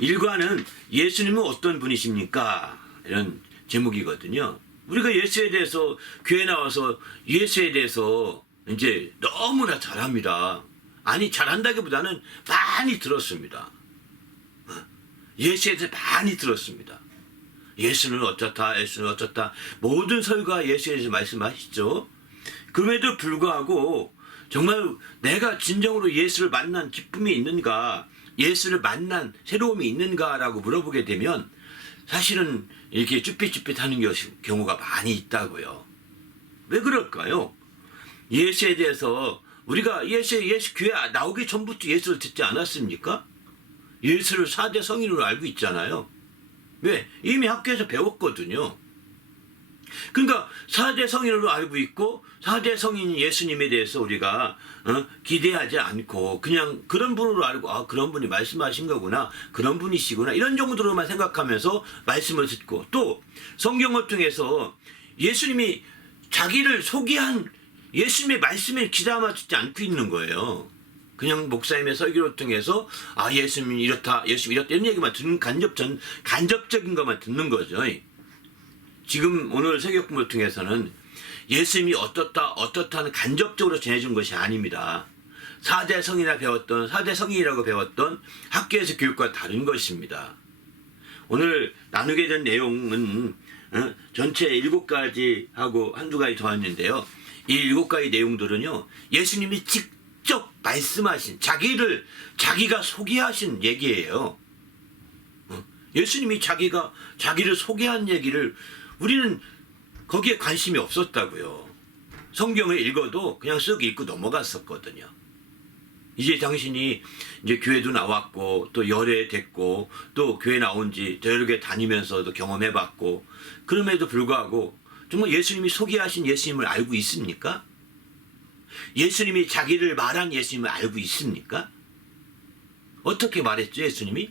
일과는 예수님은 어떤 분이십니까? 이런 제목이거든요. 우리가 예수에 대해서 교회 나와서 예수에 대해서 이제 너무나 잘합니다. 아니 잘한다기보다는 많이 들었습니다. 예수에 대해서 많이 들었습니다. 예수는 어쩌다 예수는 어쩌다 모든 설과 예수에 대해서 말씀하시죠. 그럼에도 불구하고 정말 내가 진정으로 예수를 만난 기쁨이 있는가, 예수를 만난 새로움이 있는가라고 물어보게 되면 사실은 이렇게 쭈삣쭈삣하는 경우가 많이 있다고요. 왜 그럴까요? 예수에 대해서 우리가 예수 교회 나오기 전부터 예수를 듣지 않았습니까? 예수를 4대 성인으로 알고 있잖아요. 왜? 이미 학교에서 배웠거든요. 그러니까 4대 성인으로 알고 있고 4대 성인 예수님에 대해서 우리가 기대하지 않고 그냥 그런 분으로 알고 그런 분이 말씀하신 거구나, 그런 분이시구나, 이런 정도로만 생각하면서 말씀을 듣고, 또 성경을 통해서 예수님이 자기를 소개한 예수님의 말씀에 귀담아 듣지 않고 있는 거예요. 그냥 목사님의 설교를 통해서 예수님이 이렇다, 예수님이 이렇다 이런 얘기만 듣는 간접적인 것만 듣는 거죠. 지금 오늘 새벽공부를 통해서는 예수님이 어떻다는 간접적으로 전해준 것이 아닙니다. 4대 성인이라고 배웠던 학교에서 교육과 다른 것입니다. 오늘 나누게 된 내용은 전체 7가지 하고 한두 가지 더 왔는데요. 이 7가지 내용들은요, 예수님이 직접 말씀하신 자기가 소개하신 얘기예요. 예수님이 자기를 소개한 얘기를 우리는 거기에 관심이 없었다고요. 성경을 읽어도 그냥 쓱 읽고 넘어갔었거든요. 이제 당신이 이제 교회도 나왔고 또 열애됐고 또 교회 나온 지 여러 개 다니면서도 경험해봤고, 그럼에도 불구하고 정말 예수님이 소개하신 예수님을 알고 있습니까? 예수님이 자기를 말한 예수님을 알고 있습니까? 어떻게 말했죠, 예수님이?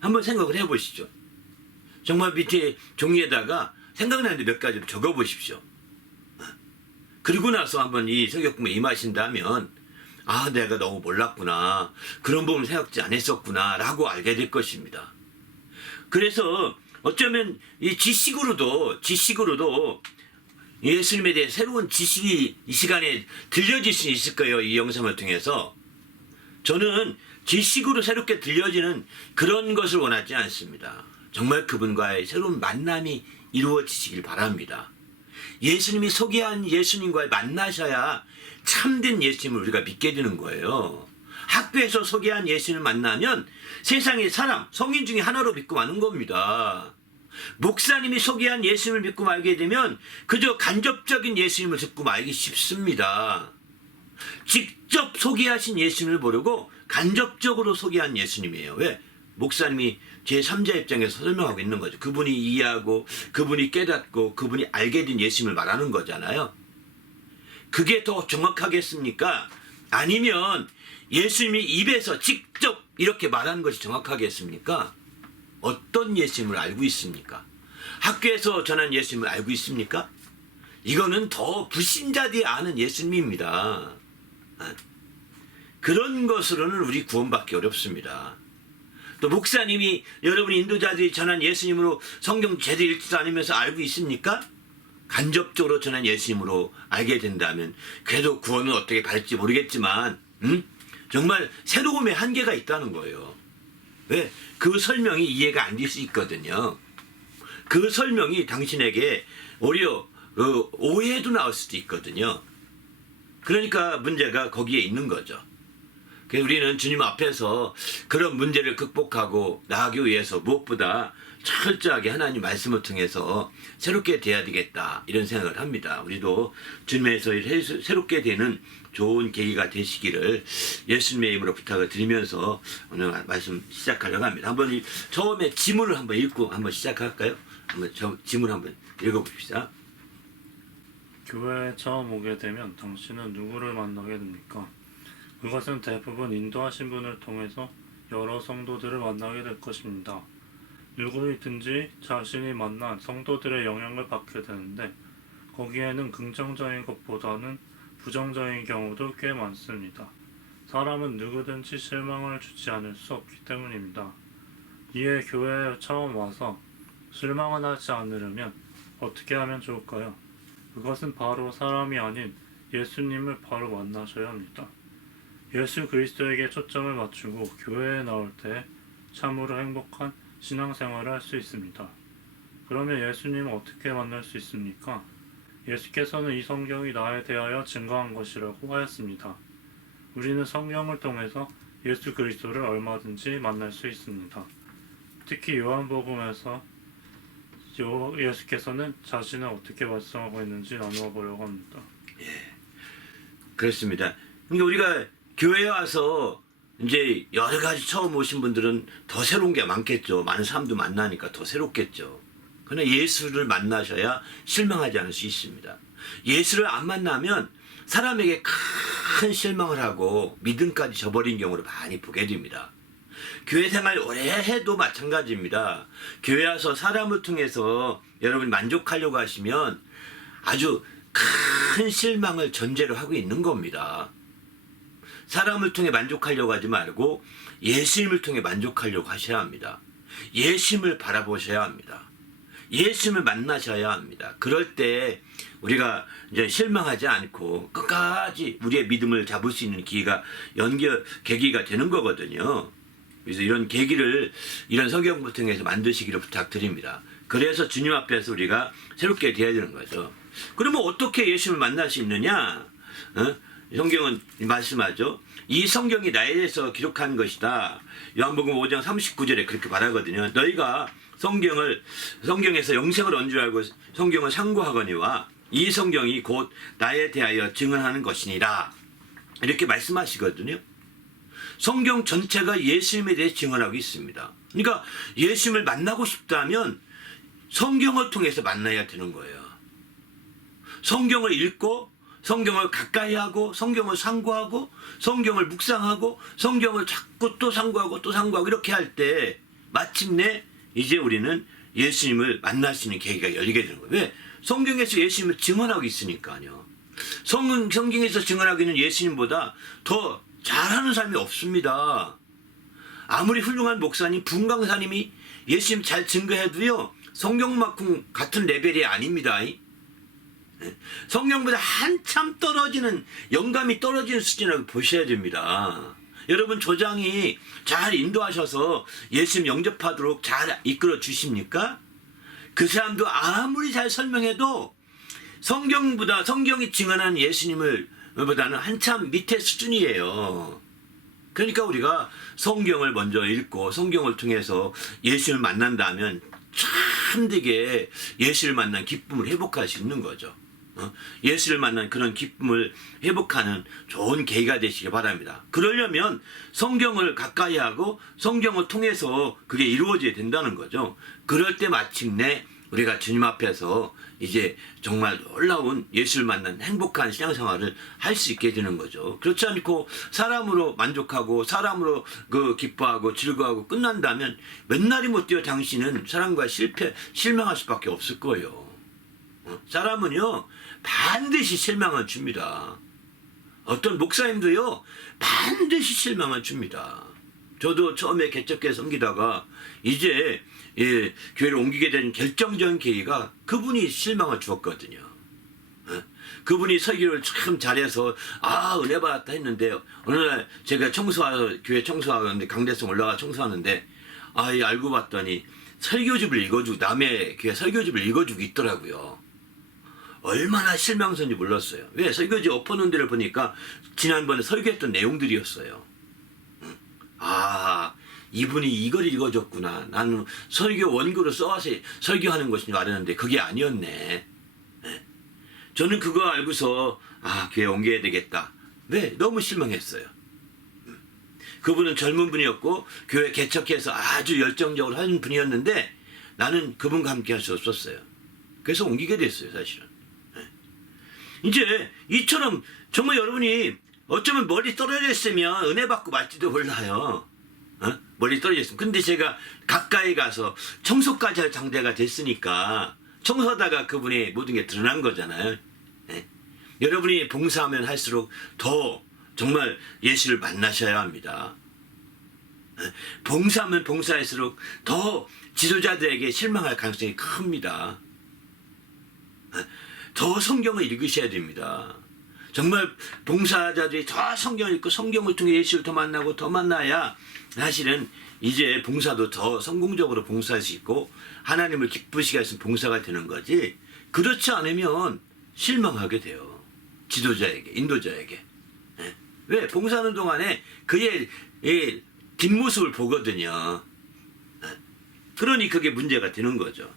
한번 생각을 해보시죠. 정말 밑에 종이에다가 생각나는데 몇 가지를 적어보십시오. 그리고 나서 한번 이 성경공부에 임하신다면 내가 너무 몰랐구나, 그런 부분 생각지 안 했었구나 라고 알게 될 것입니다. 그래서 어쩌면 이 지식으로도 예수님에 대해 새로운 지식이 이 시간에 들려질 수 있을 거예요. 이 영상을 통해서. 저는 지식으로 새롭게 들려지는 그런 것을 원하지 않습니다. 정말 그분과의 새로운 만남이 이루어지시길 바랍니다. 예수님이 소개한 예수님과의 만나셔야 참된 예수님을 우리가 믿게 되는 거예요. 학교에서 소개한 예수님을 만나면 세상의 성인 중에 하나로 믿고 마는 겁니다. 목사님이 소개한 예수님을 믿고 말게 되면 그저 간접적인 예수님을 듣고 말기 쉽습니다. 직접 소개하신 예수님을 모르고 간접적으로 소개한 예수님이에요. 왜? 목사님이 제3자 입장에서 설명하고 있는 거죠. 그분이 이해하고 그분이 깨닫고 그분이 알게 된 예수님을 말하는 거잖아요. 그게 더 정확하겠습니까? 아니면 예수님이 입에서 직접 이렇게 말하는 것이 정확하겠습니까? 어떤 예수님을 알고 있습니까? 학교에서 전한 예수님을 알고 있습니까? 이거는 더 불신자들이 아는 예수님입니다. 그런 것으로는 우리 구원받기 어렵습니다. 또 목사님이 여러분이 인도자들이 전한 예수님으로 성경 제대로 읽지도 않으면서 알고 있습니까? 간접적으로 전한 예수님으로 알게 된다면 그래도 구원은 어떻게 받을지 모르겠지만 정말 새로움의 한계가 있다는 거예요. 왜? 그 설명이 이해가 안 될 수 있거든요. 그 설명이 당신에게 오히려 오해도 나올 수도 있거든요. 그러니까 문제가 거기에 있는 거죠. 그래서 우리는 주님 앞에서 그런 문제를 극복하고 나아가기 위해서 무엇보다 철저하게 하나님 말씀을 통해서 새롭게 돼야 되겠다, 이런 생각을 합니다. 우리도 주님에서 새롭게 되는 좋은 계기가 되시기를 예수님의 이름으로 부탁을 드리면서 오늘 말씀 시작하려고 합니다. 한번 처음에 지문을 한번 읽고 한번 시작할까요? 한번 지문 한번 읽어봅시다. 교회에 처음 오게 되면 당신은 누구를 만나게 됩니까? 그것은 대부분 인도하신 분을 통해서 여러 성도들을 만나게 될 것입니다. 누구이든지 자신이 만난 성도들의 영향을 받게 되는데 거기에는 긍정적인 것보다는 부정적인 경우도 꽤 많습니다. 사람은 누구든지 실망을 주지 않을 수 없기 때문입니다. 이에 교회에 처음 와서 실망을 하지 않으려면 어떻게 하면 좋을까요? 그것은 바로 사람이 아닌 예수님을 바로 만나셔야 합니다. 예수 그리스도에게 초점을 맞추고 교회에 나올 때 참으로 행복한 신앙생활을 할 수 있습니다. 그러면 예수님을 어떻게 만날 수 있습니까? 예수께서는 이 성경이 나에 대하여 증거한 것이라고 하였습니다. 우리는 성경을 통해서 예수 그리스도를 얼마든지 만날 수 있습니다. 특히 요한복음에서 예수께서는 자신을 어떻게 말씀하고 있는지 나누어 보려고 합니다. 그렇습니다. 그러니까 우리가 교회에 와서 이제 여러 가지 처음 오신 분들은 더 새로운 게 많겠죠. 많은 사람도 만나니까 더 새롭겠죠. 그러나 예수를 만나셔야 실망하지 않을 수 있습니다. 예수를 안 만나면 사람에게 큰 실망을 하고 믿음까지 저버린 경우를 많이 보게 됩니다. 교회 생활 오래 해도 마찬가지입니다. 교회 와서 사람을 통해서 여러분 만족하려고 하시면 아주 큰 실망을 전제로 하고 있는 겁니다. 사람을 통해 만족하려고 하지 말고 예수님을 통해 만족하려고 하셔야 합니다. 예수님을 바라보셔야 합니다. 예수님을 만나셔야 합니다. 그럴 때 우리가 이제 실망하지 않고 끝까지 우리의 믿음을 잡을 수 있는 계기가 되는 거거든요. 그래서 이런 계기를 이런 성경을 통해서 만드시기를 부탁드립니다. 그래서 주님 앞에서 우리가 새롭게 되어야 되는 거죠. 그러면 어떻게 예수님을 만날 수 있느냐? 성경은 말씀하죠. 이 성경이 나에 대해서 기록한 것이다. 요한복음 5장 39절에 그렇게 말하거든요. 너희가 성경에서 영생을 얻는 줄 알고 성경을 상고하거니와 이 성경이 곧 나에 대하여 증언하는 것이니라. 이렇게 말씀하시거든요. 성경 전체가 예수님에 대해 증언하고 있습니다. 그러니까 예수님을 만나고 싶다면 성경을 통해서 만나야 되는 거예요. 성경을 읽고 성경을 가까이 하고 성경을 상고하고 성경을 묵상하고 성경을 자꾸 또 상고하고 또 상고하고 이렇게 할 때 마침내 이제 우리는 예수님을 만날 수 있는 계기가 열리게 되는 거예요. 왜? 성경에서 예수님을 증언하고 있으니까요. 성경에서 증언하고 있는 예수님보다 더 잘하는 사람이 없습니다. 아무리 훌륭한 목사님, 분강사님이 예수님 잘 증거해도요, 성경만큼 같은 레벨이 아닙니다. 성경보다 한참 떨어지는, 영감이 떨어지는 수준이라고 보셔야 됩니다. 여러분 조장이 잘 인도하셔서 예수님 영접하도록 잘 이끌어 주십니까? 그 사람도 아무리 잘 설명해도 성경이 증언한 예수님을 보다는 한참 밑에 수준이에요. 그러니까 우리가 성경을 먼저 읽고 성경을 통해서 예수를 만난다면 참되게 예수를 만난 기쁨을 회복할 수 있는 거죠. 예수를 만난 그런 기쁨을 회복하는 좋은 계기가 되시기 바랍니다. 그러려면 성경을 가까이 하고 성경을 통해서 그게 이루어져야 된다는 거죠. 그럴 때 마침내 우리가 주님 앞에서 이제 정말 놀라운 예수를 만난 행복한 신앙생활을 할 수 있게 되는 거죠. 그렇지 않고 사람으로 만족하고 사람으로 기뻐하고 즐거워하고 끝난다면 맨날이 못 뛰어 당신은 사람과 실망할 수밖에 없을 거예요. 사람은요 반드시 실망을 줍니다. 어떤 목사님도요 반드시 실망을 줍니다. 저도 처음에 개척교회 섬기다가 이제 교회를 옮기게 된 결정적인 계기가 그분이 실망을 주었거든요. 그분이 설교를 참 잘해서 은혜 받았다 했는데 어느 날 제가 교회 청소하는데 강대성 올라가 청소하는데 알고 봤더니 설교집을 읽어주고 남의 교회 설교집을 읽어주고 있더라고요. 얼마나 실망스러운지 몰랐어요. 왜? 설교지 엎어놓은 데를 보니까 지난번에 설교했던 내용들이었어요. 이분이 이걸 읽어줬구나. 나는 설교 원고로 써와서 설교하는 것인 줄 알았는데 그게 아니었네. 저는 그거 알고서 교회 옮겨야 되겠다. 왜? 너무 실망했어요. 그분은 젊은 분이었고 교회 개척해서 아주 열정적으로 하는 분이었는데 나는 그분과 함께 할 수 없었어요. 그래서 옮기게 됐어요, 사실은. 이제 이처럼 정말 여러분이 어쩌면 멀리 떨어져 있으면 은혜 받고 말지도 몰라요. 멀리 떨어져 있으면. 근데 제가 가까이 가서 청소까지 할 장대가 됐으니까 청소하다가 그분의 모든 게 드러난 거잖아요. 여러분이 봉사하면 할수록 더 정말 예수를 만나셔야 합니다. 봉사하면 봉사할수록 더 지도자들에게 실망할 가능성이 큽니다. 더 성경을 읽으셔야 됩니다. 정말 봉사자들이 더 성경을 읽고 성경을 통해 예수를 더 만나고 더 만나야 사실은 이제 봉사도 더 성공적으로 봉사할 수 있고 하나님을 기쁘시게 하신 봉사가 되는 거지, 그렇지 않으면 실망하게 돼요. 지도자에게, 인도자에게. 왜? 봉사하는 동안에 그의 뒷모습을 보거든요. 그러니 그게 문제가 되는 거죠.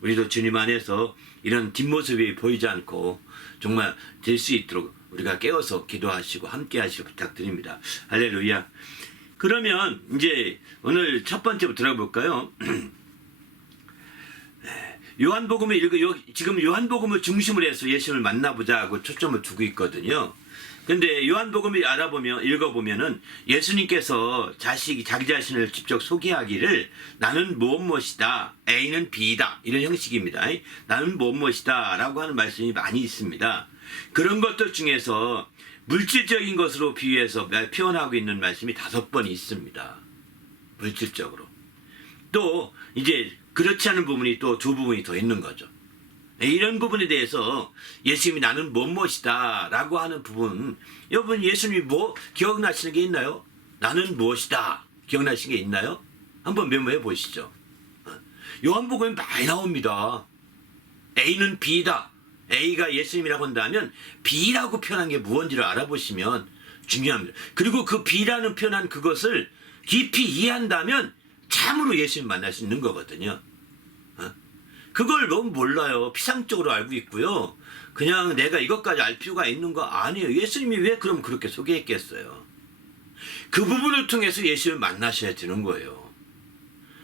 우리도 주님 안에서 이런 뒷모습이 보이지 않고 정말 될 수 있도록 우리가 깨어서 기도하시고 함께 하시고 부탁드립니다. 할렐루야. 그러면 이제 오늘 첫 번째부터 들어볼까요? 요한복음을 지금 요한복음을 중심으로 해서 예수님을 만나보자 하고 초점을 두고 있거든요. 근데 요한복음을 읽어보면은 예수님께서 자기 자신을 직접 소개하기를 나는 무엇이다, A는 B다, 이런 형식입니다. 나는 무엇이다 라고 하는 말씀이 많이 있습니다. 그런 것들 중에서 물질적인 것으로 비유해서 표현하고 있는 말씀이 5번 있습니다. 물질적으로. 또 이제 그렇지 않은 부분이 또 2부분이 더 있는 거죠. 이런 부분에 대해서 예수님이 나는 무엇이다 라고 하는 부분, 여러분 예수님이 뭐 기억나시는 게 있나요? 나는 무엇이다 기억나시는 게 있나요? 한번 메모해 보시죠. 요한복음에 많이 나옵니다. A는 B다. A가 예수님이라고 한다면 B라고 표현한 게 무엇인지를 알아보시면 중요합니다. 그리고 그 B라는 표현한 그것을 깊이 이해한다면 참으로 예수님 만날 수 있는 거거든요. 그걸 너무 몰라요. 피상적으로 알고 있고요. 그냥 내가 이것까지 알 필요가 있는 거 아니에요. 예수님이 왜 그럼 그렇게 소개했겠어요? 그 부분을 통해서 예수님을 만나셔야 되는 거예요.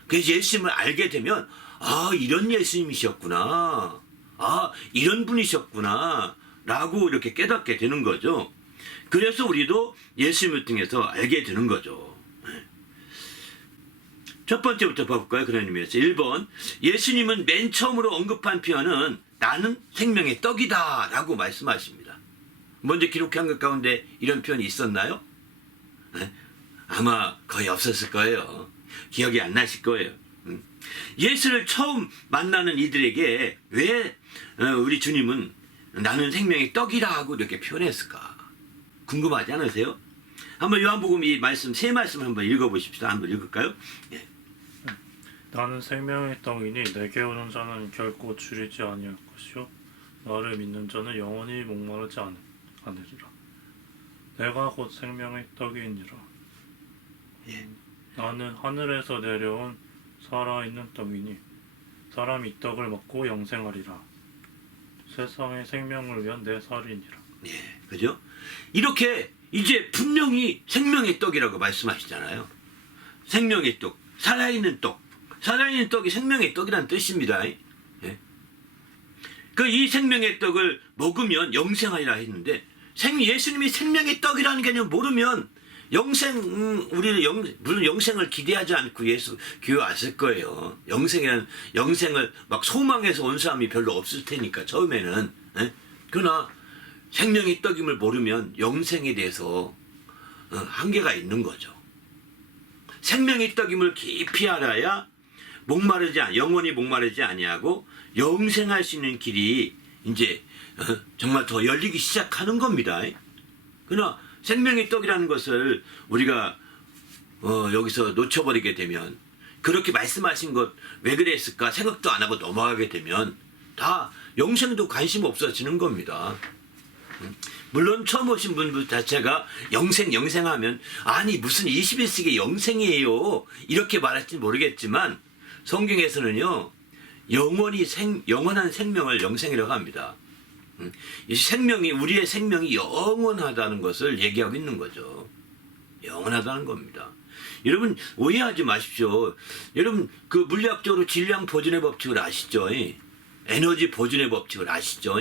그래서 예수님을 알게 되면 아, 이런 예수님이셨구나. 아, 이런 분이셨구나. 라고 이렇게 깨닫게 되는 거죠. 그래서 우리도 예수님을 통해서 알게 되는 거죠. 첫 번째부터 봐볼까요? 그런 의미에서 1번, 예수님은 맨 처음으로 언급한 표현은 나는 생명의 떡이다 라고 말씀하십니다. 먼저 기록한 것 가운데 이런 표현이 있었나요? 아마 거의 없었을 거예요. 기억이 안 나실 거예요. 예수를 처음 만나는 이들에게 왜 우리 주님은 나는 생명의 떡이라 하고 이렇게 표현했을까? 궁금하지 않으세요? 한번 요한복음 이 말씀, 세 말씀 한번 읽어보십시다. 한번 읽을까요? 예. 나는 생명의 떡이니 내게 오는 자는 결코 줄이지 아니할 것이요 나를 믿는 자는 영원히 목마르지 않으리라. 내가 곧 생명의 떡이니라. 예. 나는 하늘에서 내려온 살아있는 떡이니 사람이 이 떡을 먹고 영생하리라. 세상의 생명을 위한 내 살이니라. 예, 그죠? 이렇게 이제 분명히 생명의 떡이라고 말씀하시잖아요. 생명의 떡, 살아있는 떡. 살아있는 떡이 생명의 떡이라는 뜻입니다. 예? 그 이 생명의 떡을 먹으면 영생하리라 했는데 예수님이 생명의 떡이라는 개념 모르면 우리는 물론 영생을 기대하지 않고 예수 교회 왔을 거예요. 영생을 막 소망해서 온 사람이 별로 없을 테니까 처음에는. 예? 그러나 생명의 떡임을 모르면 영생에 대해서 한계가 있는 거죠. 생명의 떡임을 깊이 알아야 영원히 목마르지 아니하고 영생할 수 있는 길이 이제 정말 더 열리기 시작하는 겁니다. 그러나 생명의 떡이라는 것을 우리가 여기서 놓쳐버리게 되면, 그렇게 말씀하신 것 왜 그랬을까 생각도 안 하고 넘어가게 되면 다 영생도 관심 없어지는 겁니다. 물론 처음 오신 분 자체가 영생하면 아니 무슨 21세기 영생이에요 이렇게 말할지 모르겠지만 성경에서는요 영원한 생명을 영생이라고 합니다. 이 생명이, 우리의 생명이 영원하다는 것을 얘기하고 있는 거죠. 영원하다는 겁니다. 여러분 오해하지 마십시오. 여러분 그 물리학적으로 질량 보존의 법칙을 아시죠? 에너지 보존의 법칙을 아시죠?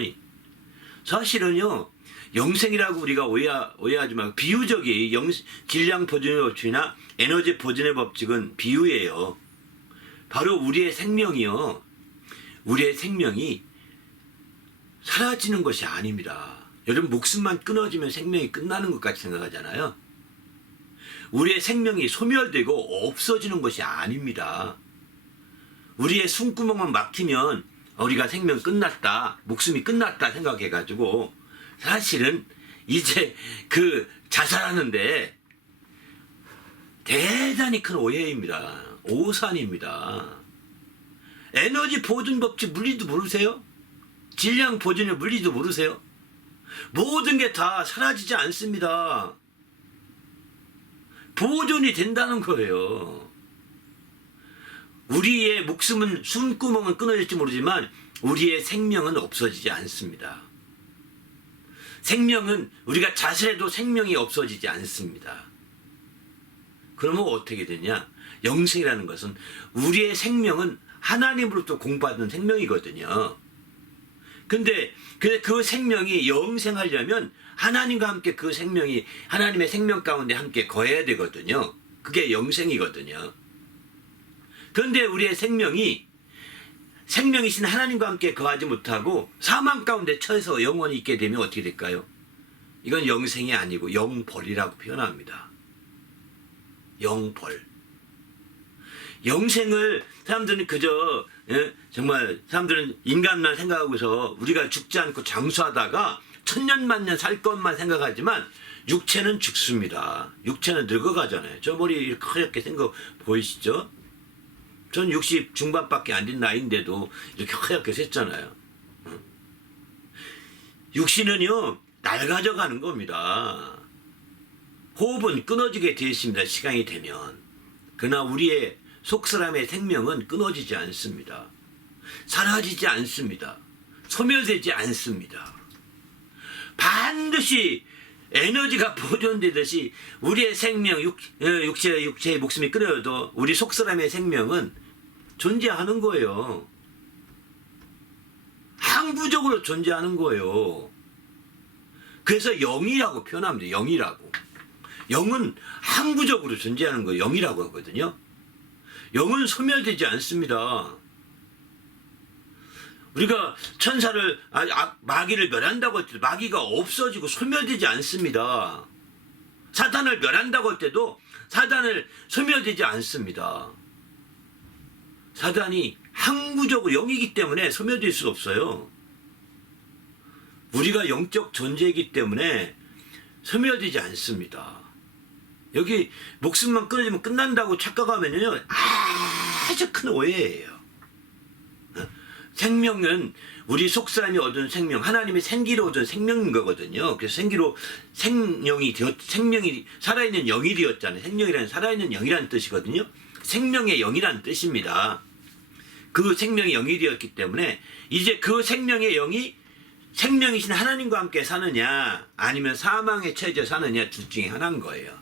사실은요 영생이라고 우리가 오해하지 말고 비유적이 질량 보존의 법칙이나 에너지 보존의 법칙은 비유예요. 바로 우리의 생명이 사라지는 것이 아닙니다. 여러분 목숨만 끊어지면 생명이 끝나는 것 같이 생각하잖아요. 우리의 생명이 소멸되고 없어지는 것이 아닙니다. 우리의 숨구멍만 막히면 우리가 생명 끝났다, 목숨이 끝났다 생각해가지고 사실은 이제 그 자살하는데 대단히 큰 오해입니다. 오산입니다. 에너지 보존 법칙 물리도 모르세요? 질량 보존의 물리도 모르세요? 모든 게 다 사라지지 않습니다. 보존이 된다는 거예요. 우리의 목숨은 숨구멍은 끊어질지 모르지만 우리의 생명은 없어지지 않습니다. 생명은 우리가 자살해도 생명이 없어지지 않습니다. 그러면 어떻게 되냐? 영생이라는 것은 우리의 생명은 하나님으로부터 공받은 생명이거든요. 근데 그 생명이 영생하려면 하나님과 함께 그 생명이 하나님의 생명 가운데 함께 거해야 되거든요. 그게 영생이거든요. 그런데 우리의 생명이신 하나님과 함께 거하지 못하고 사망 가운데 처해서 영원히 있게 되면 어떻게 될까요? 이건 영생이 아니고 영벌이라고 표현합니다. 영벌. 영생을 사람들은 그저 정말 사람들은 인간만 생각하고서 우리가 죽지 않고 장수하다가 천년만년 살 것만 생각하지만 육체는 죽습니다. 육체는 늙어가잖아요. 저 머리 이렇게 하얗게 생각 보이시죠? 전 60 중반밖에 안 된 나이인데도 이렇게 하얗게 샜잖아요. 육신은요 낡아져 가는 겁니다. 호흡은 끊어지게 되어 있습니다. 시간이 되면. 그러나 우리의 속사람의 생명은 끊어지지 않습니다. 사라지지 않습니다. 소멸되지 않습니다. 반드시 에너지가 보존되듯이 우리의 생명, 육체의 목숨이 끊어져도 우리 속사람의 생명은 존재하는 거예요. 항구적으로 존재하는 거예요. 그래서 영이라고 표현합니다. 영이라고. 영은 항구적으로 존재하는 거예요. 영이라고 하거든요. 영은 소멸되지 않습니다. 우리가 천사를 마귀를 멸한다고 할 때도 마귀가 없어지고 소멸되지 않습니다. 사탄을 멸한다고 할 때도 사탄을 소멸되지 않습니다. 사탄이 항구적으로 영이기 때문에 소멸될 수 없어요. 우리가 영적 존재이기 때문에 소멸되지 않습니다. 여기 목숨만 끊어지면 끝난다고 착각하면요 아주 큰 오해예요. 생명은 우리 속사람이 얻은 생명, 하나님의 생기로 얻은 생명인 거거든요. 그래서 생명이 살아있는 영이 되었잖아요. 생명이라는 살아있는 영이라는 뜻이거든요. 생명의 영이라는 뜻입니다. 그 생명이 영이 되었기 때문에 이제 그 생명의 영이 생명이신 하나님과 함께 사느냐 아니면 사망에 처해져 사느냐 둘 중에 하나인 거예요.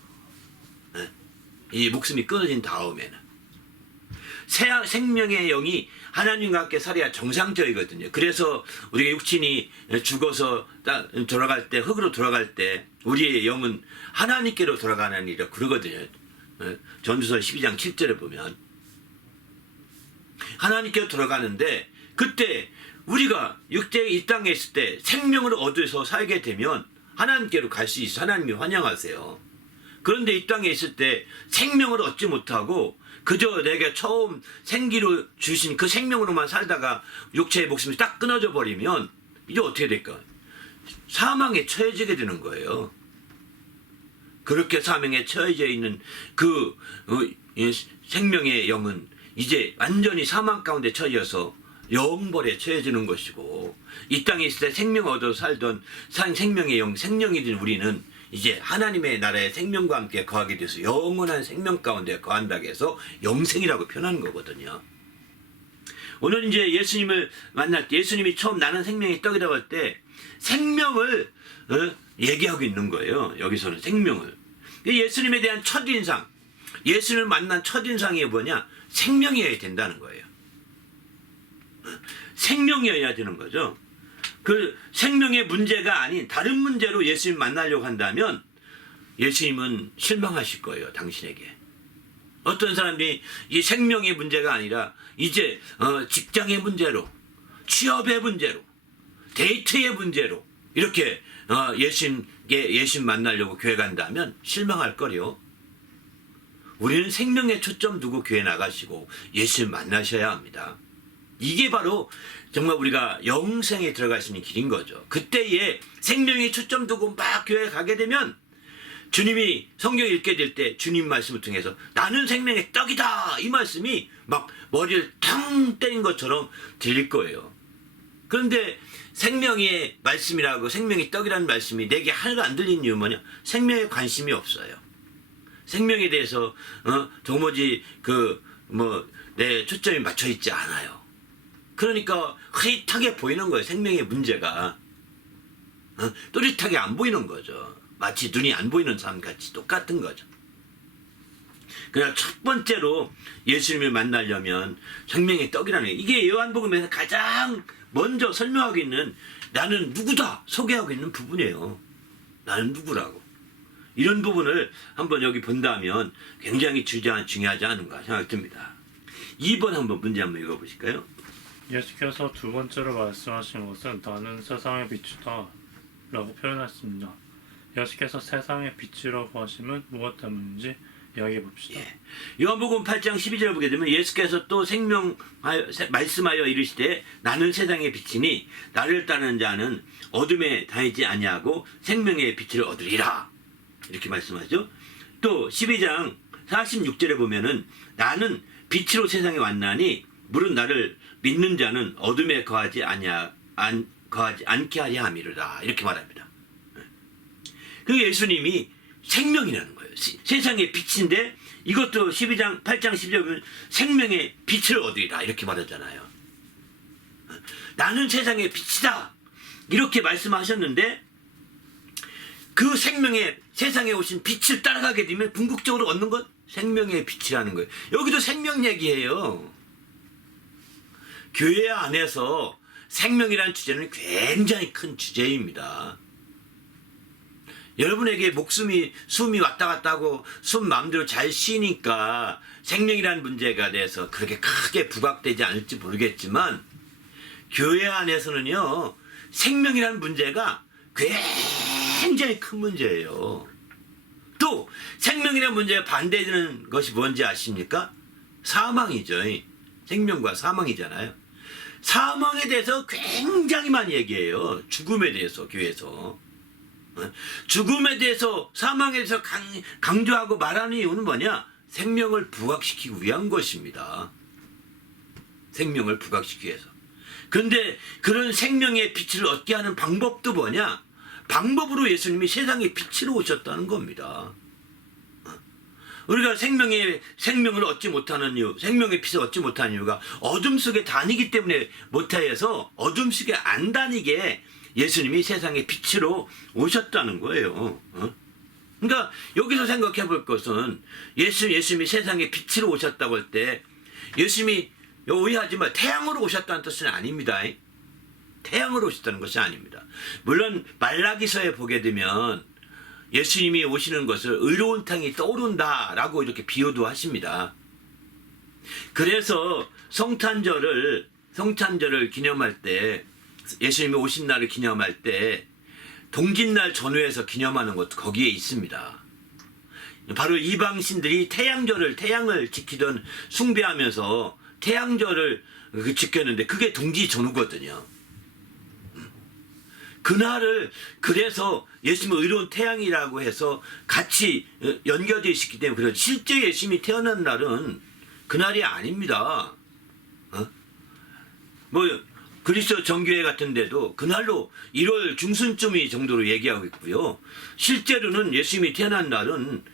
이 목숨이 끊어진 다음에는 생명의 영이 하나님과 함께 살아야 정상적이거든요. 그래서 우리가 육신이 죽어서 돌아갈 때 흙으로 돌아갈 때 우리의 영은 하나님께로 돌아가는 일이라 그러거든요. 전도서 12장 7절에 보면 하나님께로 돌아가는데 그때 우리가 육체의 이 땅에 있을 때 생명을 얻어서 살게 되면 하나님께로 갈 수 있어. 하나님이 환영하세요. 그런데 이 땅에 있을 때 생명을 얻지 못하고 그저 내게 처음 생기로 주신 그 생명으로만 살다가 육체의 목숨이 딱 끊어져 버리면 이제 어떻게 될까? 사망에 처해지게 되는 거예요. 그렇게 사망에 처해져 있는 그 생명의 영은 이제 완전히 사망 가운데 처해져서 영벌에 처해지는 것이고 이 땅에 있을 때 생명 얻어 살던 생명의 영, 생명이 된 우리는 이제 하나님의 나라의 생명과 함께 거하게 돼서 영원한 생명 가운데 거한다고 해서 영생이라고 표현하는 거거든요. 오늘 이제 예수님을 만날 때 예수님이 처음 나는 생명의 떡이라고 할 때 생명을 얘기하고 있는 거예요. 여기서는 생명을. 예수님에 대한 첫인상, 예수님을 만난 첫인상이 뭐냐? 생명이어야 된다는 거예요. 생명이어야 되는 거죠. 그 생명의 문제가 아닌 다른 문제로 예수님 만나려고 한다면 예수님은 실망하실 거예요. 당신에게. 어떤 사람들이 이 생명의 문제가 아니라 이제 직장의 문제로, 취업의 문제로, 데이트의 문제로 이렇게 예수님 만나려고 교회 간다면 실망할 거요. 우리는 생명에 초점 두고 교회 나가시고 예수를 만나셔야 합니다. 이게 바로 정말 우리가 영생에 들어갈 수 있는 길인 거죠. 그때에 생명에 초점 두고 막 교회에 가게 되면 주님이 성경 읽게 될 때 주님 말씀을 통해서 나는 생명의 떡이다 이 말씀이 막 머리를 탕 때린 것처럼 들릴 거예요. 그런데 생명의 말씀이라고 생명의 떡이라는 말씀이 내게 하나도 안 들리는 이유는 뭐냐? 생명에 관심이 없어요. 생명에 대해서 도무지 내 초점이 맞춰 있지 않아요. 그러니까 흐릿하게 보이는 거예요. 생명의 문제가 또렷하게 안 보이는 거죠. 마치 눈이 안 보이는 사람 같이 똑같은 거죠. 그러나 첫 번째로 예수님을 만나려면 생명의 떡이라는 게 이게 요한복음에서 가장 먼저 설명하고 있는 나는 누구다 소개하고 있는 부분이에요. 나는 누구라고. 이런 부분을 한번 여기 본다면 굉장히 중요하지 않은가 생각이 듭니다. 2번 한번 문제 한번 읽어보실까요? 예수께서 두 번째로 말씀하신 것은 나는 세상의 빛이다 라고 표현했습니다. 예수께서 세상의 빛이라고 하심은 무엇 때문인지 이야기해 봅시다. 요한복음 8장 12절 보게 되면 예수께서 또 말씀하여 이르시되 나는 세상의 빛이니 나를 따르는 자는 어둠에 다니지 아니하고 생명의 빛을 얻으리라 이렇게 말씀하죠. 또 12장 46절에 보면은 나는 빛으로 세상에 왔나니 물은 나를 믿는 자는 어둠에 거하지 않게 하려 함이로다 이렇게 말합니다. 그 예수님이 생명이라는 거예요. 세상의 빛인데 이것도 8장 12절 보면 생명의 빛을 얻으리라 이렇게 말하잖아요. 나는 세상의 빛이다 이렇게 말씀하셨는데 그 생명의 세상에 오신 빛을 따라가게 되면 궁극적으로 얻는 것 생명의 빛이라는 거예요. 여기도 생명 얘기예요. 교회 안에서 생명이라는 주제는 굉장히 큰 주제입니다. 여러분에게 숨이 왔다 갔다 하고 숨 마음대로 잘 쉬니까 생명이라는 문제가 돼서 그렇게 크게 부각되지 않을지 모르겠지만 교회 안에서는요 생명이라는 문제가 굉장히 큰 문제예요. 또 생명이라는 문제가 반대되는 것이 뭔지 아십니까? 사망이죠. 생명과 사망이잖아요. 사망에 대해서 굉장히 많이 얘기해요. 죽음에 대해서 교회에서. 죽음에 대해서 사망에 대해서 강조하고 말하는 이유는 뭐냐? 생명을 부각시키기 위한 것입니다. 생명을 부각시키기 위해서. 그런데 그런 생명의 빛을 얻게 하는 방법도 뭐냐? 방법으로 예수님이 세상에 빛으로 오셨다는 겁니다. 우리가 생명을 얻지 못하는 이유, 생명의 빛을 얻지 못하는 이유가 어둠 속에 다니기 때문에 못하여서 어둠 속에 안 다니게 예수님이 세상의 빛으로 오셨다는 거예요. 그러니까 여기서 생각해 볼 것은 예수님이 세상의 빛으로 오셨다고 할 때 예수님이 오해하지 마 태양으로 오셨다는 뜻은 아닙니다. 태양으로 오셨다는 것이 아닙니다. 물론 말라기서에 보게 되면 예수님이 오시는 것을 의로운 태양이 떠오른다라고 이렇게 비유도 하십니다. 그래서 성탄절을 기념할 때 예수님이 오신 날을 기념할 때 동짓날 전후에서 기념하는 것도 거기에 있습니다. 바로 이방신들이 태양을 지키던 숭배하면서 태양절을 지켰는데 그게 동지 전후거든요. 그날을 그래서 예수님은 의로운 태양이라고 해서 같이 연결되어 있기 때문에 그래서 실제 예수님이 태어난 날은 그날이 아닙니다. 그리스도 정교회 같은 데도 그날로 1월 중순쯤이 정도로 얘기하고 있고요. 실제로는 예수님이 태어난 날은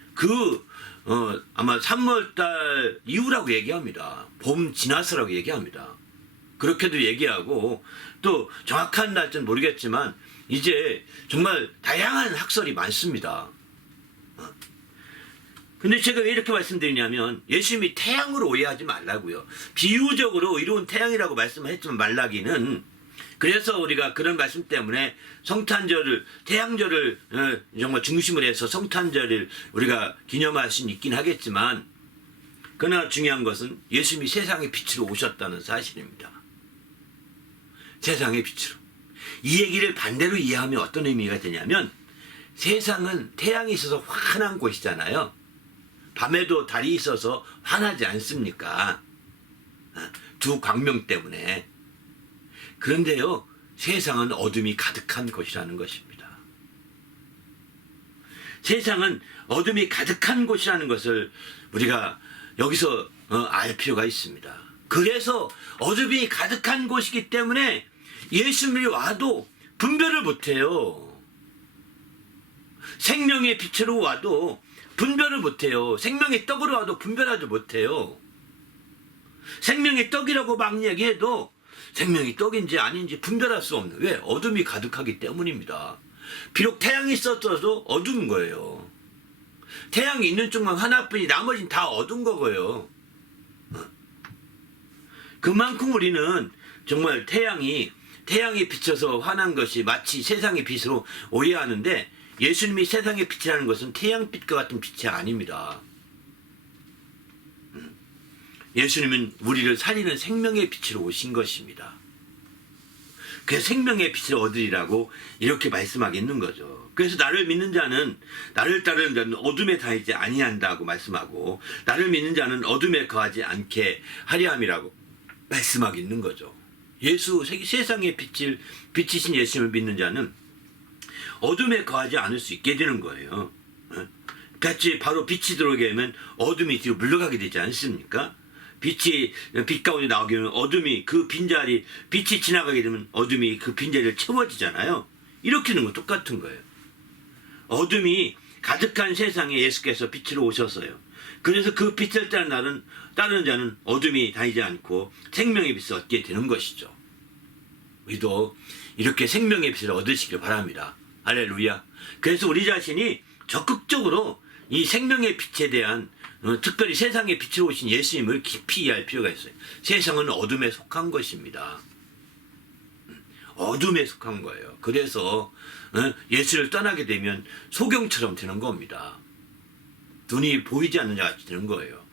아마 3월달 이후라고 얘기합니다. 봄 지나서라고 얘기합니다. 그렇게도 얘기하고 또 정확한 날짜는 모르겠지만 이제 정말 다양한 학설이 많습니다. 근데 제가 왜 이렇게 말씀드리냐면 예수님이 태양으로 오해하지 말라고요. 비유적으로 이로운 태양이라고 말씀했지만 말라기는 그래서 우리가 그런 말씀 때문에 태양절을 정말 중심으로 해서 성탄절을 우리가 기념할 수는 있긴 하겠지만 그러나 중요한 것은 예수님이 세상의 빛으로 오셨다는 사실입니다. 세상의 빛으로. 이 얘기를 반대로 이해하면 어떤 의미가 되냐면 세상은 태양이 있어서 환한 곳이잖아요. 밤에도 달이 있어서 환하지 않습니까? 두 광명 때문에. 그런데요, 세상은 어둠이 가득한 곳이라는 것입니다. 세상은 어둠이 가득한 곳이라는 것을 우리가 여기서 알 필요가 있습니다. 그래서 어둠이 가득한 곳이기 때문에 예수님이 와도 분별을 못해요. 생명의 빛으로 와도 분별을 못해요. 생명의 떡으로 와도 분별하지 못해요. 생명의 떡이라고 막 얘기해도 생명이 떡인지 아닌지 분별할 수 없는, 왜? 어둠이 가득하기 때문입니다. 비록 태양이 있었어도 어두운 거예요. 태양이 있는 쪽만 하나뿐이 나머지는 다 어두운 거고요. 그만큼 우리는 정말 태양이 비쳐서 환한 것이 마치 세상의 빛으로 오해하는데, 예수님이 세상의 빛이라는 것은 태양빛과 같은 빛이 아닙니다. 예수님은 우리를 살리는 생명의 빛으로 오신 것입니다. 그 생명의 빛을 얻으리라고 이렇게 말씀하겠는 거죠. 그래서 나를 믿는 자는, 나를 따르는 자는 어둠에 다니지 아니한다고 말씀하고, 나를 믿는 자는 어둠에 거하지 않게 하려 함이라고 말씀하겠는 거죠. 세상의 빛이신 예수님을 믿는 자는 어둠에 거하지 않을 수 있게 되는 거예요. 바로 빛이 들어오게 되면 어둠이 뒤로 물러가게 되지 않습니까? 빛 가운데 나오게 되면 어둠이 그 빈자리, 빛이 지나가게 되면 어둠이 그 빈자리를 채워지잖아요. 이렇게 되는 건 똑같은 거예요. 어둠이 가득한 세상에 예수께서 빛으로 오셨어요. 그래서 그 빛을 따르는 자는 어둠이 다니지 않고 생명의 빛을 얻게 되는 것이죠. 우리도 이렇게 생명의 빛을 얻으시길 바랍니다. 할렐루야. 그래서 우리 자신이 적극적으로 이 생명의 빛에 대한, 특별히 세상의 빛으로 오신 예수님을 깊이 이해할 필요가 있어요. 세상은 어둠에 속한 것입니다. 어둠에 속한 거예요. 그래서 예수를 떠나게 되면 소경처럼 되는 겁니다. 눈이 보이지 않는 자 같이 되는 거예요.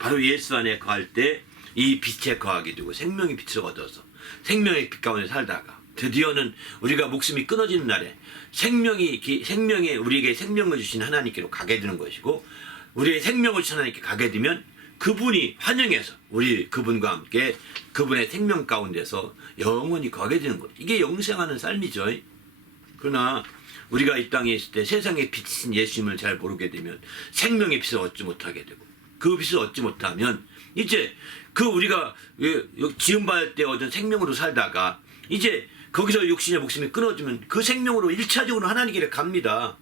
바로 예수 안에 거할 때 이 빛에 거하게 되고 생명의 빛을 얻어서 생명의 빛 가운데 살다가 드디어는 우리가 목숨이 끊어지는 날에 우리에게 생명을 주신 하나님께로 가게 되는 것이고, 우리의 생명을 주신 하나님께 가게 되면 그분이 환영해서 우리 그분과 함께 그분의 생명 가운데서 영원히 거하게 되는 거예요. 이게 영생하는 삶이죠. 그러나 우리가 이 땅에 있을 때 세상의 빛이신 예수님을 잘 모르게 되면 생명의 빛을 얻지 못하게 되고, 그 빛을 얻지 못하면 이제 그 우리가 지음받을 때 얻은 생명으로 살다가 이제 거기서 육신의 목숨이 끊어지면 그 생명으로 1차적으로 하나님께 갑니다.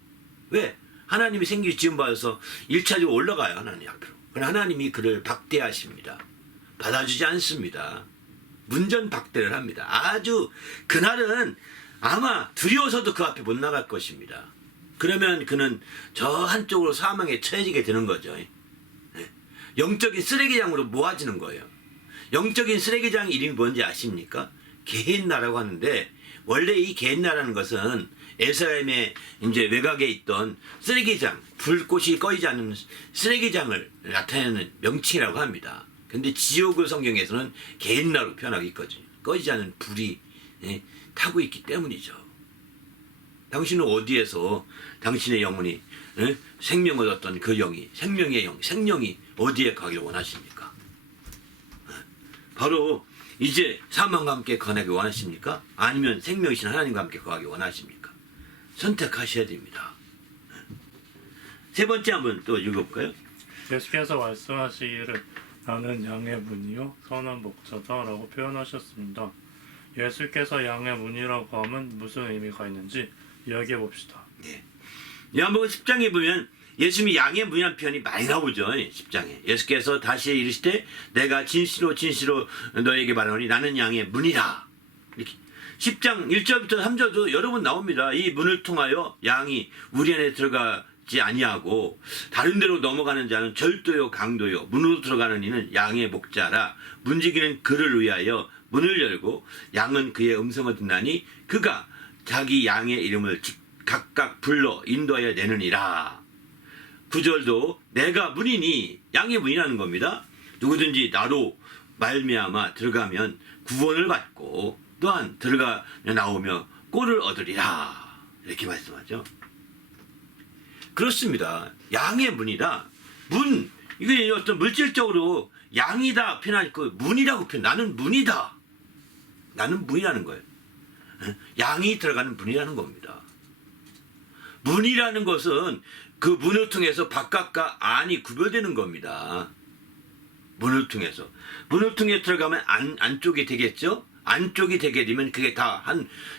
왜? 하나님이 생기 지음받아서 1차적으로 올라가요. 하나님 앞으로. 그러나 하나님이 그를 박대하십니다. 받아주지 않습니다. 문전박대를 합니다. 아주 그날은 아마 두려워서도 그 앞에 못 나갈 것입니다. 그러면 그는 저 한쪽으로 사망에 처해지게 되는 거죠. 영적인 쓰레기장으로 모아지는 거예요. 영적인 쓰레기장 이름이 뭔지 아십니까? 게헨나라고 하는데, 원래 이 게헨나라는 것은 에사임의 이제 외곽에 있던 쓰레기장, 불꽃이 꺼지지 않는 쓰레기장을 나타내는 명칭이라고 합니다. 근데 지옥을 성경에서는 게헨나로 표현하고 있거든요. 꺼지지 않는 불이 타고 있기 때문이죠. 당신은 어디에서 당신의 영혼이 생명을 얻던 그 영이, 생명이 어디에 가기를 원하십니까? 바로 이제 사망과 함께 거하기 원하십니까? 아니면 생명이신 하나님과 함께 거하기 원하십니까? 선택하셔야 됩니다. 세 번째 한번 또 읽어볼까요? 예수께서 말씀하시기를 나는 양의 문이요 선한 목자다 라고 표현하셨습니다. 예수께서 양의 문이라고 하면 무슨 의미가 있는지 이야기해 봅시다. 네. 요한복음 10장에 보면 예수님이 양의 문이라는 표현이 많이 나오죠. 10장에. 예수께서 다시 이르시되 내가 진실로 너에게 말하노니 나는 양의 문이라. 이렇게 10장 1절부터 3절도 여러 번 나옵니다. 이 문을 통하여 양이 우리 안에 들어가지 아니하고 다른 데로 넘어가는 자는 절도요 강도요 문으로 들어가는 이는 양의 목자라. 문지기는 그를 위하여 문을 열고 양은 그의 음성을 듣나니 그가 자기 양의 이름을 각각 불러 인도하여 내느니라. 9절도 내가 문이니, 양의 문이라는 겁니다. 누구든지 나로 말미암아 들어가면 구원을 받고 또한 들어가며 나오며 꼴을 얻으리라. 이렇게 말씀하죠. 그렇습니다. 양의 문이다. 문, 이게 어떤 물질적으로 양이다 표현할 거 문이라고 표현. 나는 문이다. 나는 문이라는 거예요. 양이 들어가는 문이라는 겁니다. 문이라는 것은 그 문을 통해서 바깥과 안이 구별되는 겁니다. 문을 통해서. 문을 통해 들어가면 안쪽이 되겠죠? 안쪽이 되게 되면 그게 다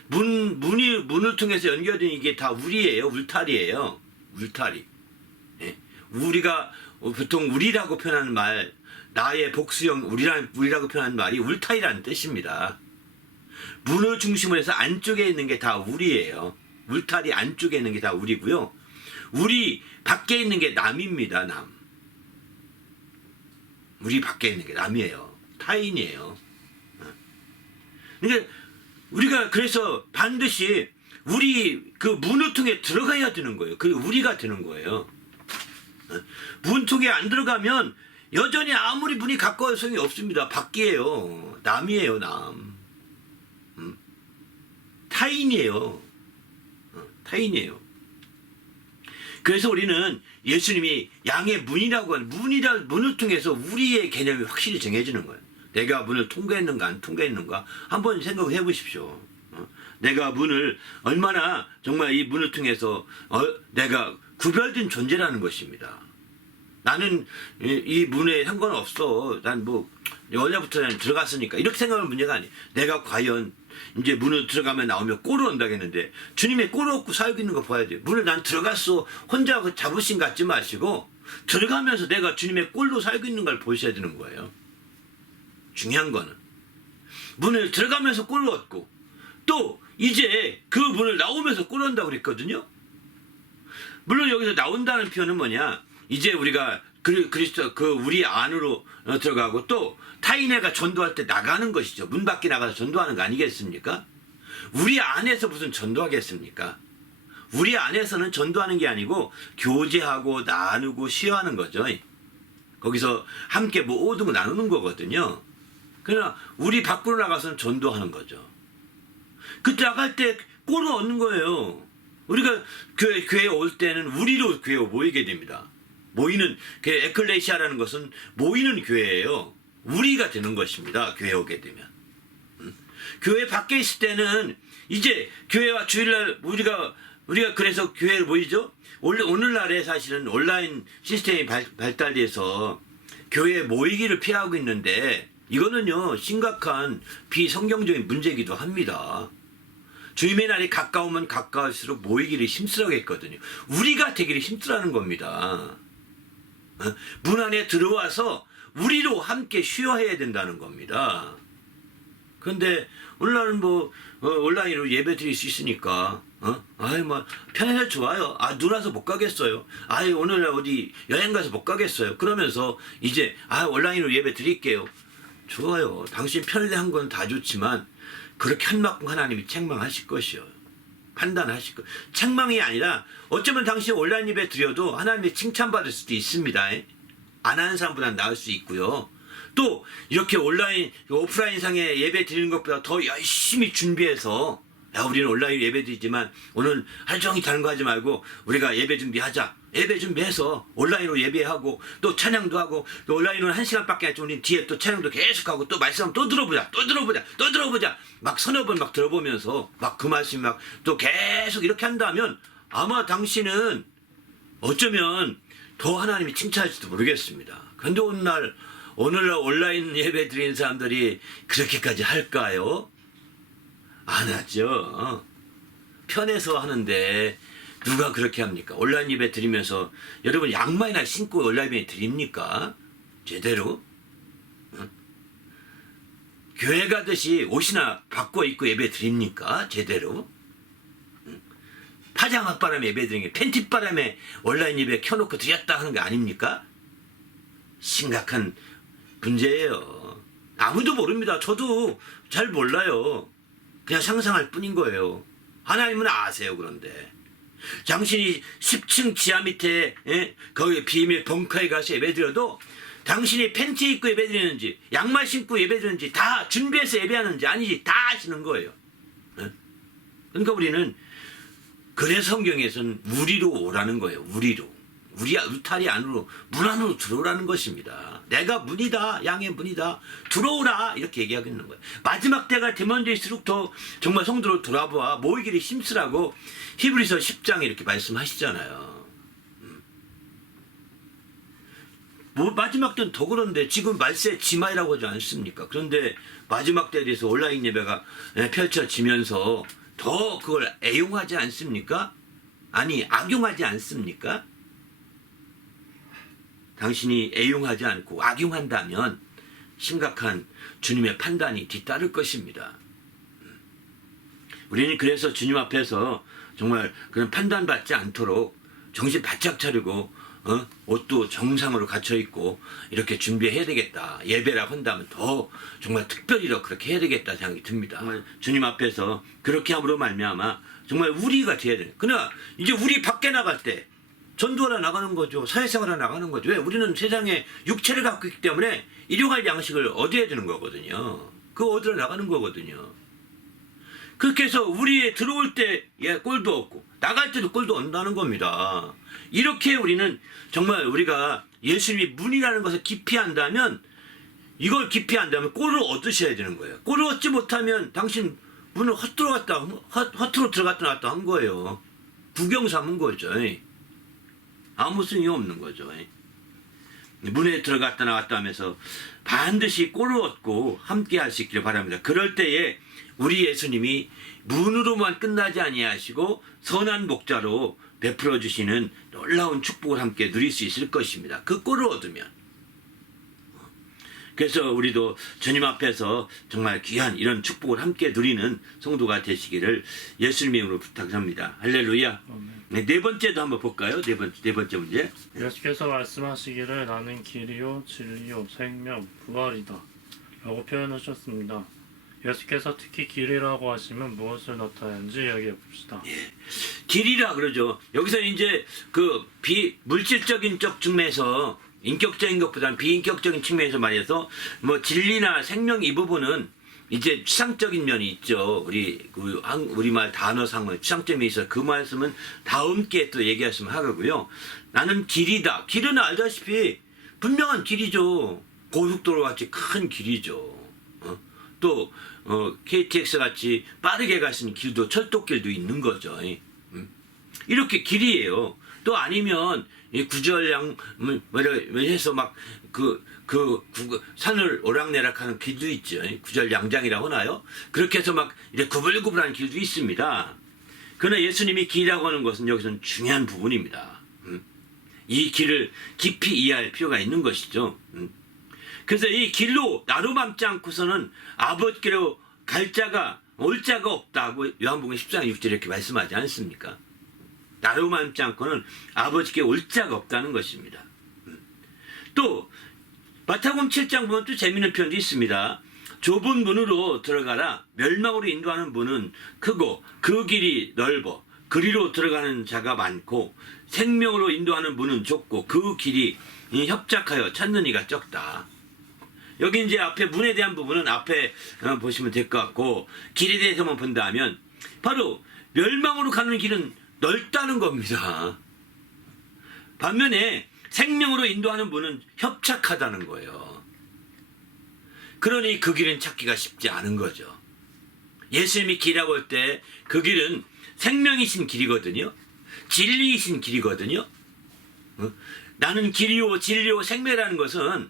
문을 통해서 연결된 이게 다 울이에요. 울타리예요. 울타리. 예. 우리가 보통 우리라고 표현하는 말, 나의 복수형 우리라고 표현하는 말이 울타리라는 뜻입니다. 문을 중심으로 해서 안쪽에 있는 게 다 우리예요. 울타리 안쪽에 있는 게 다 우리고요. 우리 밖에 있는 게 남입니다. 남. 우리 밖에 있는 게 남이에요. 타인이에요. 그러니까 우리가 그래서 반드시 우리 그 문을 통해 들어가야 되는 거예요. 그게 우리가 되는 거예요. 문 통에 안 들어가면 여전히 아무리 문이 가까워도 소용이 없습니다. 밖이에요. 남이에요. 남. 타인이에요. 타인이에요. 그래서 우리는 예수님이 양의 문이라고 하는 문을 통해서 우리의 개념이 확실히 정해지는 거예요. 내가 문을 통과했는가 안 통과했는가 한번 생각을 해보십시오. 내가 문을 얼마나 정말 이 문을 통해서 내가 구별된 존재라는 것입니다. 나는 이 문에 상관없어. 난 뭐 여자부터 들어갔으니까 이렇게 생각하는 문제가 아니에요. 내가 과연 이제 문을 들어가면 나오면 꼴을 온다겠는데 주님의 꼴을 얻고 살고 있는 거 봐야 돼요. 문을 난 들어갔어. 혼자 자부심 갖지 마시고 들어가면서 내가 주님의 꼴로 살고 있는 걸 보셔야 되는 거예요. 중요한 거는 문을 들어가면서 꼴을 얻고 또 이제 그 문을 나오면서 꼴을 얻는다고 그랬거든요. 물론 여기서 나온다는 표현은 뭐냐, 이제 우리가 그리스도 우리 안으로 들어가고 또 타인애가 전도할 때 나가는 것이죠. 문 밖에 나가서 전도하는 거 아니겠습니까? 우리 안에서 무슨 전도하겠습니까? 우리 안에서는 전도하는 게 아니고 교제하고 나누고 시어하는 거죠. 거기서 함께 모든 거 나누는 거거든요. 그러나 우리 밖으로 나가서는 전도하는 거죠. 그때 나갈 때 꼴을 얻는 거예요. 우리가 교회에 올 때는 우리로 교회에 모이게 됩니다. 모이는 에클레시아라는 것은 모이는 교회예요. 우리가 되는 것입니다. 교회에 오게 되면. 교회 밖에 있을 때는 이제 교회와 주일날 우리가 그래서 교회에 모이죠. 오늘날에 사실은 온라인 시스템이 발달돼서 교회에 모이기를 피하고 있는데 이거는요 심각한 비성경적인 문제이기도 합니다. 주님의 날이 가까우면 가까울수록 모이기를 힘쓰라고 했거든요. 우리가 되기를 힘쓰라는 겁니다. 문 안에 들어와서 우리로 함께 쉬어해야 된다는 겁니다. 그런데 오늘날은 뭐 온라인으로 예배 드릴 수 있으니까 편해서 좋아요. 눈 와서 못 가겠어요. 오늘날 어디 여행 가서 못 가겠어요. 그러면서 이제 온라인으로 예배 드릴게요. 좋아요. 당신 편리한 건 다 좋지만 그렇게 한 만큼 하나님이 책망하실 것이요. 판단하실 것. 책망이 아니라 어쩌면 당신 온라인 예배 드려도 하나님의 칭찬받을 수도 있습니다. 안 하는 사람보다 나을 수 있고요. 또 이렇게 오프라인 상에 예배 드리는 것보다 더 열심히 준비해서 우리는 온라인 예배 드리지만 오늘 하루 종일 다른 거 하지 말고 우리가 예배 준비하자. 예배 준비해서 온라인으로 예배하고 또 찬양도 하고 또 온라인으로 1시간밖에 안 했죠. 우리 뒤에 또 찬양도 계속하고 또 말씀 또 들어보자. 막 서너 번 막 들어보면서 막 그 말씀 막 또 계속 이렇게 한다면 아마 당신은 어쩌면 더 하나님이 칭찬할지도 모르겠습니다. 그런데 오늘날 온라인 예배 드리는 사람들이 그렇게까지 할까요? 안 하죠. 편해서 하는데 누가 그렇게 합니까? 온라인 예배 드리면서 여러분 양말이나 신고 온라인 예배 드립니까? 제대로? 교회 가듯이 옷이나 바꿔 입고 예배 드립니까? 제대로? 파장합바람에 예배 드리는 게 팬티바람에 온라인 예배 켜놓고 드렸다 하는 거 아닙니까? 심각한 문제예요. 아무도 모릅니다. 저도 잘 몰라요. 그냥 상상할 뿐인 거예요. 하나님은 아세요. 그런데 당신이 10층 지하 밑에 거기 비밀 벙커에 가서 예배드려도 당신이 팬티 입고 예배드리는지 양말 신고 예배드리는지 다 준비해서 예배하는지 아니지 다 아시는 거예요. 그러니까 우리는 그래서 성경에서는 우리로 오라는 거예요. 우리로. 우리 울타리 안으로, 문 안으로 들어오라는 것입니다. 내가 문이다. 양의 문이다. 들어오라. 이렇게 얘기하고 있는 거예요. 마지막 때가 되면 될수록 더 정말 성도로 돌아보아 모이기를 힘쓰라고 히브리서 10장에 이렇게 말씀하시잖아요. 뭐 마지막 때는 더 그런데 지금 말세 지마이라고 하지 않습니까? 그런데 마지막 때에 대해서 온라인 예배가 펼쳐지면서 더 그걸 애용하지 않습니까? 아니 악용하지 않습니까? 당신이 애용하지 않고 악용한다면 심각한 주님의 판단이 뒤따를 것입니다. 우리는 그래서 주님 앞에서 정말 그런 판단받지 않도록 정신 바짝 차리고 옷도 정상으로 갖춰 입고 이렇게 준비해야 되겠다. 예배라고 한다면 더 정말 특별히 더 그렇게 해야 되겠다 생각이 듭니다. 정말 주님 앞에서 그렇게 함으로 말미암아 정말 우리가 돼야 돼요. 그러나 이제 우리 밖에 나갈 때 전도하러 나가는 거죠. 사회생활하러 나가는 거죠. 왜? 우리는 세상에 육체를 갖고 있기 때문에 일용할 양식을 얻어야 되는 거거든요. 그거 얻으러 나가는 거거든요. 그렇게 해서 우리에 들어올 때 꼴도 없고 나갈 때도 꼴도 없다는 겁니다. 이렇게 우리는 정말 우리가 예수님이 문이라는 것을 깊이 안다면 이걸 깊이 안다면 꼴을 얻으셔야 되는 거예요. 꼴을 얻지 못하면 당신 문을 허투루 들어갔다 나왔다 한 거예요. 구경 삼은 거죠. 아무 소용이 없는 거죠. 문에 들어갔다 나왔다 하면서 반드시 꼴을 얻고 함께 할 수 있기를 바랍니다. 그럴 때에 우리 예수님이 문으로만 끝나지 아니하시고 선한 목자로 베풀어 주시는 놀라운 축복을 함께 누릴 수 있을 것입니다. 그 꼴을 얻으면. 그래서 우리도 주님 앞에서 정말 귀한 이런 축복을 함께 누리는 성도가 되시기를 예수님의 이름으로 부탁합니다. 할렐루야. 네 번째도 한번 볼까요? 네 번째 문제. 예수께서 말씀하시기를 나는 길이요 진리요 생명 부활이다 라고 표현하셨습니다. 예수께서 특히 길이라고 하시면 무엇을 나타내는지 이야기해 봅시다. 길이라 그러죠. 여기서 이제 그 비물질적인 쪽 측면에서 인격적인 것보다는 비인격적인 측면에서 말해서 뭐 진리나 생명 이 부분은 이제 추상적인 면이 있죠. 우리말 단어상의 추상점이 있어. 그 말씀은 다음 기회에 또 얘기하시면 하고요. 나는 길이다. 길은 알다시피 분명한 길이죠. 고속도로 같이 큰 길이죠. 또 KTX 같이 빠르게 갈 수 있는 길도 철도길도 있는 거죠. 이렇게 길이에요. 또 아니면 구절양 해서 막 산을 오락내락하는 길도 있죠. 구절양장이라고 하나요? 그렇게 해서 막 이렇게 구불구불한 길도 있습니다. 그러나 예수님이 길이라고 하는 것은 여기서는 중요한 부분입니다. 이 길을 깊이 이해할 필요가 있는 것이죠. 그래서 이 길로 나로맘지 않고서는 아버지께로 올 자가 없다고 요한복음 14장 6절 이렇게 말씀하지 않습니까? 나로맘지 않고는 아버지께 올 자가 없다는 것입니다. 또 마태복음 7장 보면 또 재미있는 표현도 있습니다. 좁은 문으로 들어가라. 멸망으로 인도하는 문은 크고 그 길이 넓어 그리로 들어가는 자가 많고 생명으로 인도하는 문은 좁고 그 길이 협착하여 찾는 이가 적다. 여기 이제 앞에 문에 대한 부분은 앞에 보시면 될 것 같고 길에 대해서만 본다면 바로 멸망으로 가는 길은 넓다는 겁니다. 반면에 생명으로 인도하는 문은 협착하다는 거예요. 그러니 그 길은 찾기가 쉽지 않은 거죠. 예수님이 길이라고 할 때 그 길은 생명이신 길이거든요. 진리이신 길이거든요. 나는 길이요 진리요 생명이라는 것은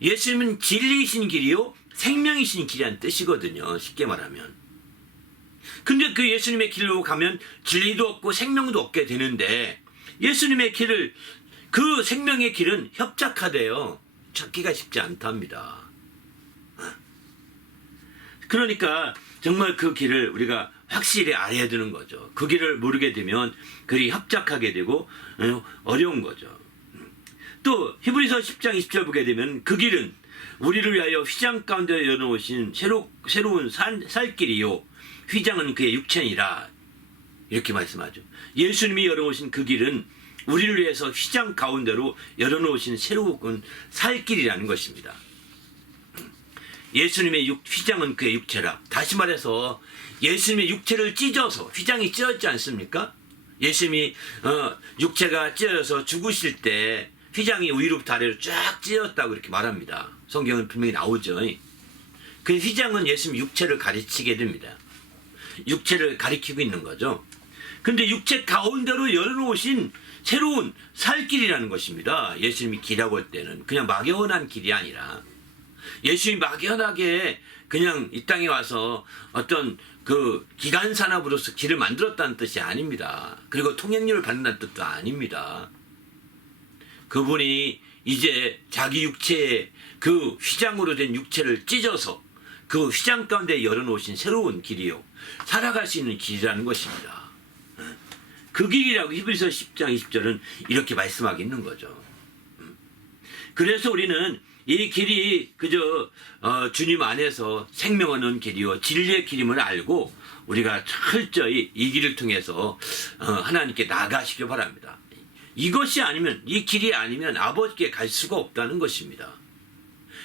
예수님은 진리이신 길이요 생명이신 길이라는 뜻이거든요. 쉽게 말하면. 근데 그 예수님의 길로 가면 진리도 얻고 생명도 얻게 되는데 예수님의 길을 그 생명의 길은 협착하대요. 찾기가 쉽지 않답니다. 그러니까 정말 그 길을 우리가 확실히 알아야 되는 거죠. 그 길을 모르게 되면 그리 협착하게 되고 어려운 거죠. 또 히브리서 10장 20절 보게 되면 그 길은 우리를 위하여 휘장 가운데 열어놓으신 새로운 살 길이요 휘장은 그의 육체니라 이렇게 말씀하죠. 예수님이 열어놓으신 그 길은 우리를 위해서 휘장 가운데로 열어놓으신 새로운 살 길이라는 것입니다. 예수님의 휘장은 그의 육체라. 다시 말해서 예수님의 육체를 찢어서 휘장이 찢어졌지 않습니까? 예수님이 육체가 찢어져서 죽으실 때 휘장이 위로부터 아래로 쫙 찢어졌다고 이렇게 말합니다. 성경은 분명히 나오죠. 그 휘장은 예수님 육체를 가르치게 됩니다. 육체를 가리키고 있는 거죠. 근데 육체 가운데로 열어놓으신 새로운 살 길이라는 것입니다. 예수님이 길이라고 할 때는 그냥 막연한 길이 아니라 예수님이 막연하게 그냥 이 땅에 와서 어떤 그 기간 산업으로서 길을 만들었다는 뜻이 아닙니다. 그리고 통행료를 받는다는 뜻도 아닙니다. 그분이 이제 자기 육체의 그 휘장으로 된 육체를 찢어서 그 휘장 가운데 열어놓으신 새로운 길이요. 살아갈 수 있는 길이라는 것입니다. 그 길이라고 히브리서 10장 20절은 이렇게 말씀하고 있는 거죠. 그래서 우리는 이 길이 그저 주님 안에서 생명 얻는 길이요 진리의 길임을 알고 우리가 철저히 이 길을 통해서 하나님께 나가시길 바랍니다. 이것이 아니면 이 길이 아니면 아버지께 갈 수가 없다는 것입니다.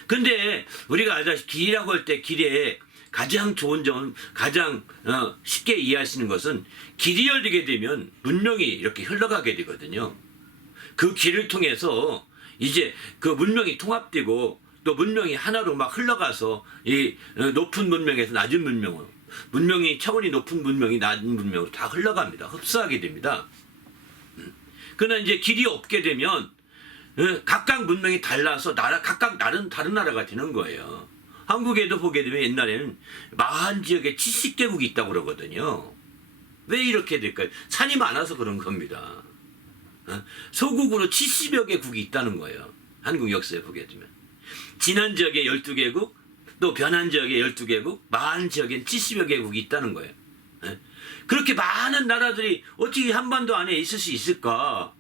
근데 우리가 알다시피 길이라고 할 때 길에 가장 좋은 점은 가장 쉽게 이해하시는 것은 길이 열리게 되면 문명이 이렇게 흘러가게 되거든요. 그 길을 통해서 이제 그 문명이 통합되고 또 문명이 하나로 막 흘러가서 이 높은 문명에서 낮은 문명으로 문명이 차원이 높은 문명이 낮은 문명으로 다 흘러갑니다. 흡수하게 됩니다. 그러나 이제 길이 없게 되면 각각 문명이 달라서 각각 다른 나라가 되는 거예요. 한국에도 보게 되면 옛날에는 마한 지역에 70개국이 있다고 그러거든요. 왜 이렇게 될까요? 산이 많아서 그런 겁니다. 소국으로 70여 개국이 있다는 거예요. 한국 역사에 보게 되면. 진한 지역에 12개국, 또 변한 지역에 12개국, 마한 지역엔 70여 개국이 있다는 거예요. 그렇게 많은 나라들이 어떻게 한반도 안에 있을 수 있을까?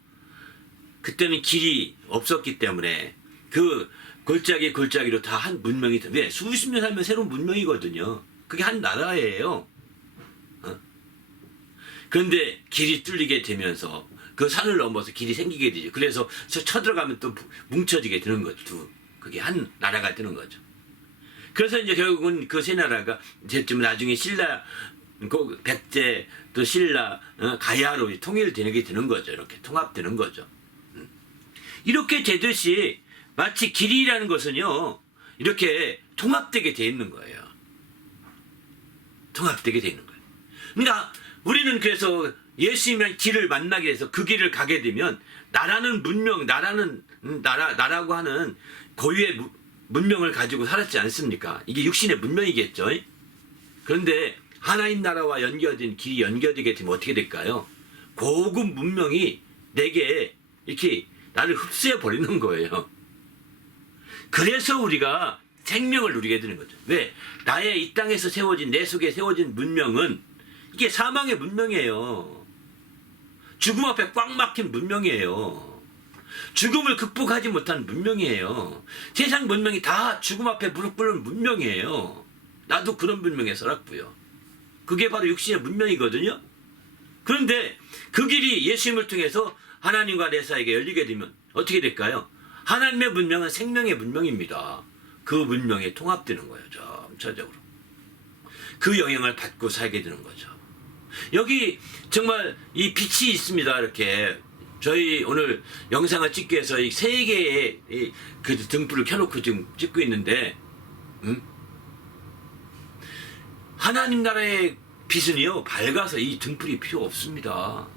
그때는 길이 없었기 때문에 그 골짜기로 다 한 문명이 왜 수십 년 살면 새로운 문명이거든요. 그게 한 나라예요. 그런데 길이 뚫리게 되면서 그 산을 넘어서 길이 생기게 되죠. 그래서 쳐들어가면 또 뭉쳐지게 되는 거죠. 그게 한 나라가 되는 거죠. 그래서 이제 결국은 그 세 나라가 이제 좀 나중에 신라 백제 또 신라 가야로 통일되게 되는 거죠. 이렇게 통합되는 거죠. 이렇게 되듯이 마치 길이라는 것은요 이렇게 통합되게 돼 있는 거예요. 통합되게 돼 있는 거예요. 그러니까 우리는 그래서 예수님의 길을 만나게 해서 그 길을 가게 되면 나라는 문명, 나라고 하는 고유의 문명을 가지고 살았지 않습니까? 이게 육신의 문명이겠죠. 그런데 하나님 나라와 연결된 길이 연결되게 되면 어떻게 될까요? 고급 문명이 내게 이렇게 나를 흡수해 버리는 거예요. 그래서 우리가 생명을 누리게 되는 거죠. 왜? 나의 이 땅에서 세워진 내 속에 세워진 문명은 이게 사망의 문명이에요. 죽음 앞에 꽉 막힌 문명이에요. 죽음을 극복하지 못한 문명이에요. 세상 문명이 다 죽음 앞에 무릎 꿇는 문명이에요. 나도 그런 문명에 살았고요. 그게 바로 육신의 문명이거든요. 그런데 그 길이 예수님을 통해서 하나님과 내 사이에 열리게 되면 어떻게 될까요? 하나님의 문명은 생명의 문명입니다. 그 문명에 통합되는 거예요. 점차적으로. 그 영향을 받고 살게 되는 거죠. 여기 정말 이 빛이 있습니다. 이렇게 저희 오늘 영상을 찍기 위해서 이 세 개의 그 등불을 켜놓고 지금 찍고 있는데 하나님 나라의 빛은요 밝아서 이 등불이 필요 없습니다.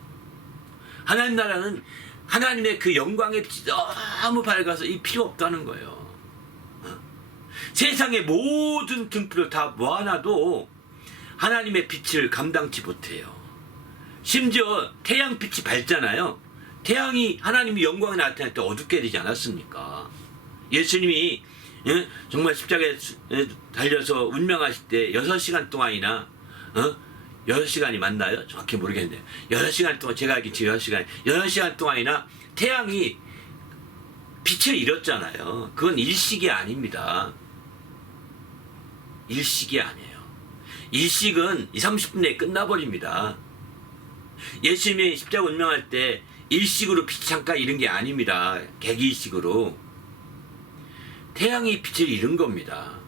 하나님 나라는 하나님의 그 영광의 빛이 너무 밝아서 이 필요 없다는 거예요. 세상의 모든 등불을 다 모아놔도 하나님의 빛을 감당치 못해요. 심지어 태양빛이 밝잖아요. 태양이 하나님의 영광이 나타날 때 어둡게 되지 않았습니까? 예수님이 정말 십자가에 달려서 운명하실 때 6시간 동안이나 6시간이 맞나요? 정확히 모르겠는데 6시간 동안 제가 알기 6시간 동안이나 태양이 빛을 잃었잖아요. 그건 일식이 아닙니다. 일식이 아니에요. 일식은 20-30분 내에 끝나버립니다. 예수님이 십자가 운명할 때 일식으로 빛이 잠깐 잃은 게 아닙니다. 개기식으로. 태양이 빛을 잃은 겁니다.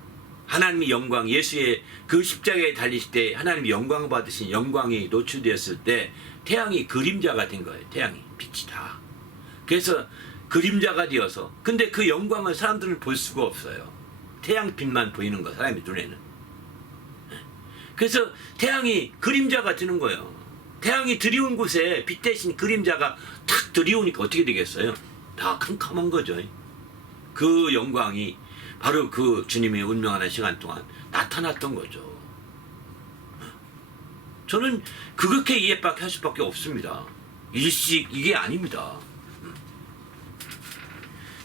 하나님의 영광, 예수의 그 십자가에 달리실 때 하나님의 영광 받으신 영광이 노출되었을 때 태양이 그림자가 된 거예요. 태양이 빛이 다. 그래서 그림자가 되어서 근데 그 영광을 사람들은 볼 수가 없어요. 태양빛만 보이는 거 사람의 눈에는. 그래서 태양이 그림자가 되는 거예요. 태양이 들이온 곳에 빛 대신 그림자가 탁 들이오니까 어떻게 되겠어요? 다 캄캄한 거죠. 그 영광이 바로 그 주님의 운명하는 시간 동안 나타났던 거죠. 저는 그렇게 이해밖에 할 수밖에 없습니다. 일식 이게 아닙니다.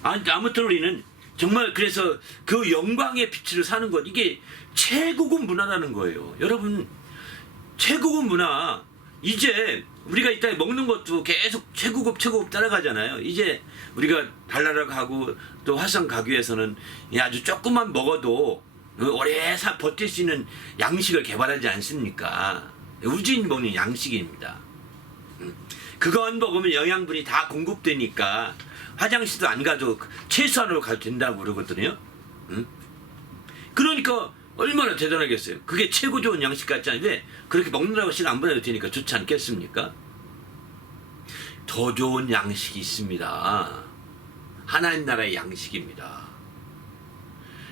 아무튼 우리는 정말 그래서 그 영광의 빛으로 사는 것 이게 최고급 문화라는 거예요. 여러분 최고급 문화 이제 우리가 이따 먹는 것도 계속 최고급 따라가잖아요. 이제 우리가 달나라 가고 또 화성 가기 위해서는 아주 조금만 먹어도 오래 버틸 수 있는 양식을 개발하지 않습니까? 우주인 먹는 양식입니다. 그건 먹으면 영양분이 다 공급되니까 화장실도 안 가도 최소한으로 가도 된다고 그러거든요. 그러니까 얼마나 대단하겠어요. 그게 최고 좋은 양식 같지 않은데 그렇게 먹느라고 시간 안 보내도 되니까 좋지 않겠습니까? 더 좋은 양식이 있습니다. 하나님 나라의 양식입니다.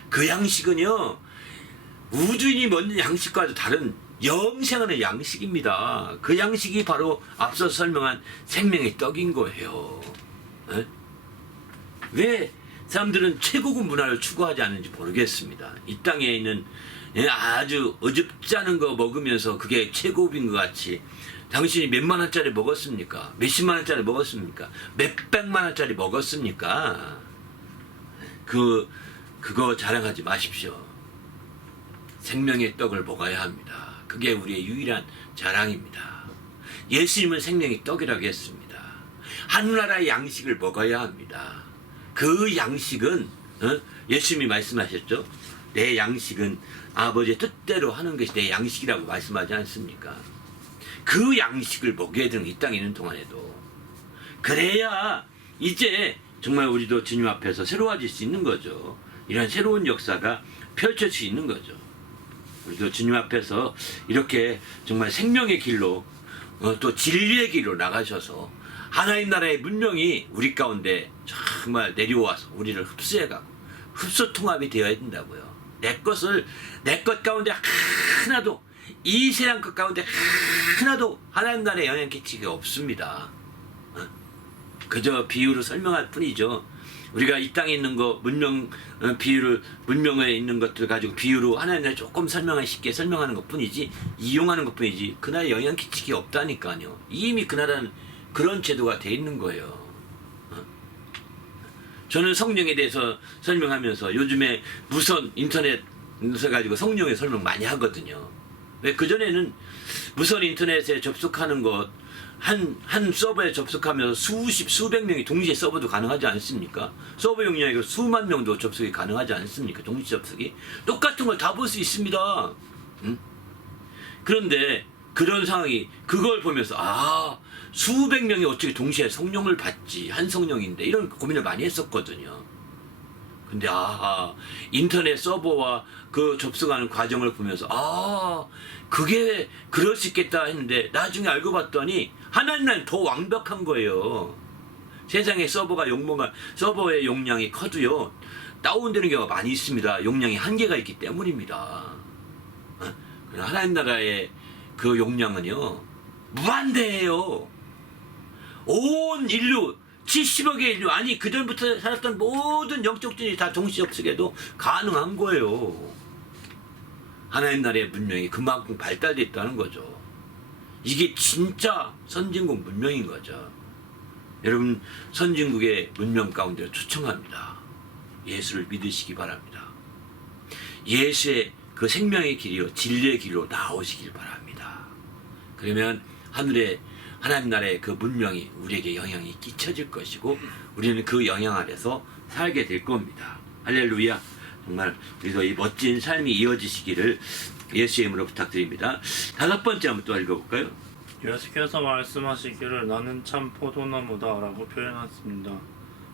그 양식은요 우주인이 먹는 양식과도 다른 영생하는 양식입니다. 그 양식이 바로 앞서 설명한 생명의 떡인 거예요. 에? 왜 사람들은 최고급 문화를 추구하지 않는지 모르겠습니다. 이 땅에 있는 아주 어줍지 않은 거 먹으면서 그게 최고급인 것 같이 당신이 몇만 원짜리 먹었습니까? 몇십만 원짜리 먹었습니까? 몇백만 원짜리 먹었습니까? 그거 자랑하지 마십시오. 생명의 떡을 먹어야 합니다. 그게 우리의 유일한 자랑입니다. 예수님은 생명의 떡이라고 했습니다. 하늘나라의 양식을 먹어야 합니다. 그 양식은 예수님이 말씀하셨죠. 내 양식은 아버지의 뜻대로 하는 것이 내 양식이라고 말씀하지 않습니까? 그 양식을 먹여야 되는 이 땅에 있는 동안에도 그래야 이제 정말 우리도 주님 앞에서 새로워질 수 있는 거죠. 이런 새로운 역사가 펼쳐질 수 있는 거죠. 우리도 주님 앞에서 이렇게 정말 생명의 길로 또 진리의 길로 나가셔서 하나님 나라의 문명이 우리 가운데 정말 내려와서 우리를 흡수해가고 흡수통합이 되어야 된다고요. 내 것 가운데 하나도 이 세상 것 가운데 하나도 하나님 나라에 영향 끼치기가 없습니다. 그저 비유로 설명할 뿐이죠. 우리가 이 땅에 있는 거 문명에 있는 것들 가지고 비유로 하나님 나라 조금 쉽게 설명하는 것 뿐이지 이용하는 것 뿐이지 그 나라에 영향 끼치기 없다니까요. 이미 그 나라는 그런 제도가 돼 있는 거예요. 저는 성령에 대해서 설명하면서 요즘에 무선 인터넷 가지고 성령의 설명 많이 하거든요. 왜 그전에는 무선 인터넷에 접속하는 것 한 서버에 접속하면서 수백 명이 동시에 서버도 가능하지 않습니까? 서버 용량이 수만 명도 접속이 가능하지 않습니까? 동시 접속이 똑같은 걸 다 볼 수 있습니다. 그런데 그런 상황이 그걸 보면서 수백 명이 어떻게 동시에 성령을 받지 한 성령인데 이런 고민을 많이 했었거든요. 근데 인터넷 서버와 그 접속하는 과정을 보면서 그게 그럴 수 있겠다 했는데 나중에 알고 봤더니 하나님은 더 완벽한 거예요. 세상에 서버의 용량이 커도요 다운되는 경우가 많이 있습니다. 용량이 한계가 있기 때문입니다. 하나님 나라의 그 용량은요 무한대예요. 온 인류 70억의 인류 아니 그전부터 살았던 모든 영적들이 다 동시 접속해도 가능한 거예요. 하나님 나라의 문명이 그만큼 발달됐다는 거죠. 이게 진짜 선진국 문명인 거죠. 여러분 선진국의 문명 가운데 초청합니다. 예수를 믿으시기 바랍니다. 예수의 그 생명의 길이요 진리의 길로 나오시길 바랍니다. 그러면 하나님 나라의 그 문명이 우리에게 영향이 끼쳐질 것이고 우리는 그 영향 아래서 살게 될 겁니다. 할렐루야. 정말 우리도 이 멋진 삶이 이어지시기를 예수의 이름으로 부탁드립니다. 5번째 한번 또 읽어볼까요? 예수께서 말씀하시기를 나는 참 포도나무다 라고 표현했습니다.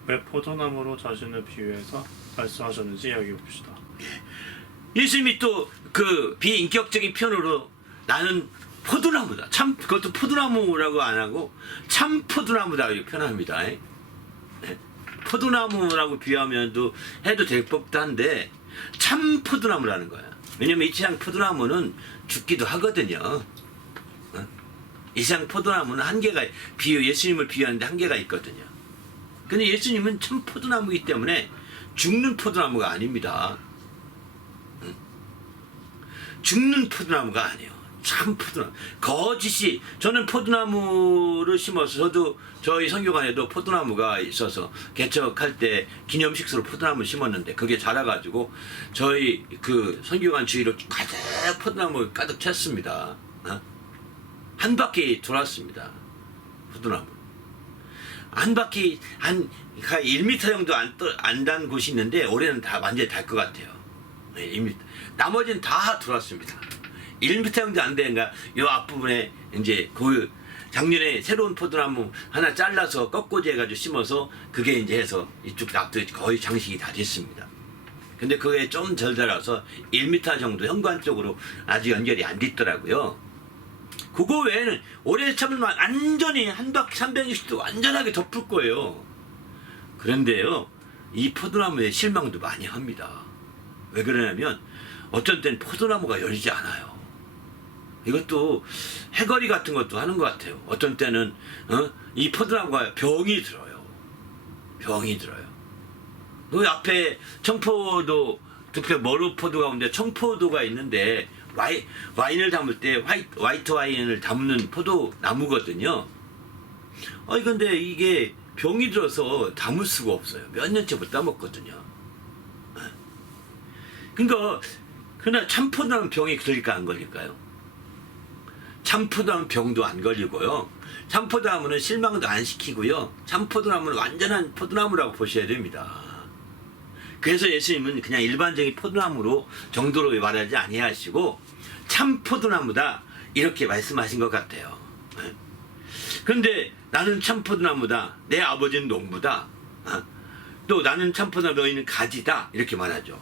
왜 포도나무로 자신을 비유해서 말씀하셨는지 이야기해봅시다. 예수님이 또 그 비인격적인 표현으로 나는 포도나무다. 참 그것도 포도나무라고 안 하고 참 포도나무다 이렇게 표현합니다. 예? 포도나무라고 비유하면도 해도 될 법도 한데 참 포도나무라는 거야. 왜냐면 이 세상 포도나무는 죽기도 하거든요. 이 세상 포도나무는 한계가 예수님을 비유하는데 한계가 있거든요. 근데 예수님은 참 포도나무이기 때문에 죽는 포도나무가 아닙니다. 죽는 포도나무가 아니에요. 참 포도나무. 거짓이 저는 포도나무를 심어서 저도 저희 선교관에도 포도나무가 있어서 개척할 때 기념식수로 포도나무를 심었는데 그게 자라가지고 저희 그 선교관 주위로 가득 포도나무 가득 찼습니다. 한 바퀴 돌았습니다. 포도나무. 한 바퀴 한 1m 정도 안 단 곳이 있는데 올해는 다 완전히 달 것 같아요. 1m. 나머지는 다 돌았습니다. 1m 정도 안 되는가 요 앞부분에 이제 그 작년에 새로운 포도나무 하나 잘라서 꺾고지 해가지고 심어서 그게 이제 해서 이쪽 낙도 거의 장식이 다 됐습니다. 근데 그게 좀 덜 자라서 1m 정도 현관 쪽으로 아직 연결이 안 됐더라고요. 그거 외에는 올해 참으면 완전히 한 바퀴 360도 완전하게 덮을 거예요. 그런데요, 이 포도나무에 실망도 많이 합니다. 왜 그러냐면 어떤 때는 포도나무가 열리지 않아요. 이것도 해거리 같은 것도 하는 것 같아요. 어떤 때는 이 포도나무가 병이 들어요. 병이 들어요. 그 앞에 청포도, 특히 머루포도 가운데 청포도가 있는데 와인을 담을 때 화이트 와인을 담는 포도나무거든요. 근데 이게 병이 들어서 담을 수가 없어요. 몇 년째 못 담았거든요. 그러나 참포도나무 병이 걸릴까 안 걸릴까요? 참포도나무 병도 안 걸리고요. 참포도나무는 실망도 안 시키고요. 참포도나무는 완전한 포도나무라고 보셔야 됩니다. 그래서 예수님은 그냥 일반적인 포도나무로 정도로 말하지 아니하시고 참포도나무다 이렇게 말씀하신 것 같아요. 그런데 나는 참포도나무다. 내 아버지는 농부다. 또 나는 참포도나무 너희는 가지다 이렇게 말하죠.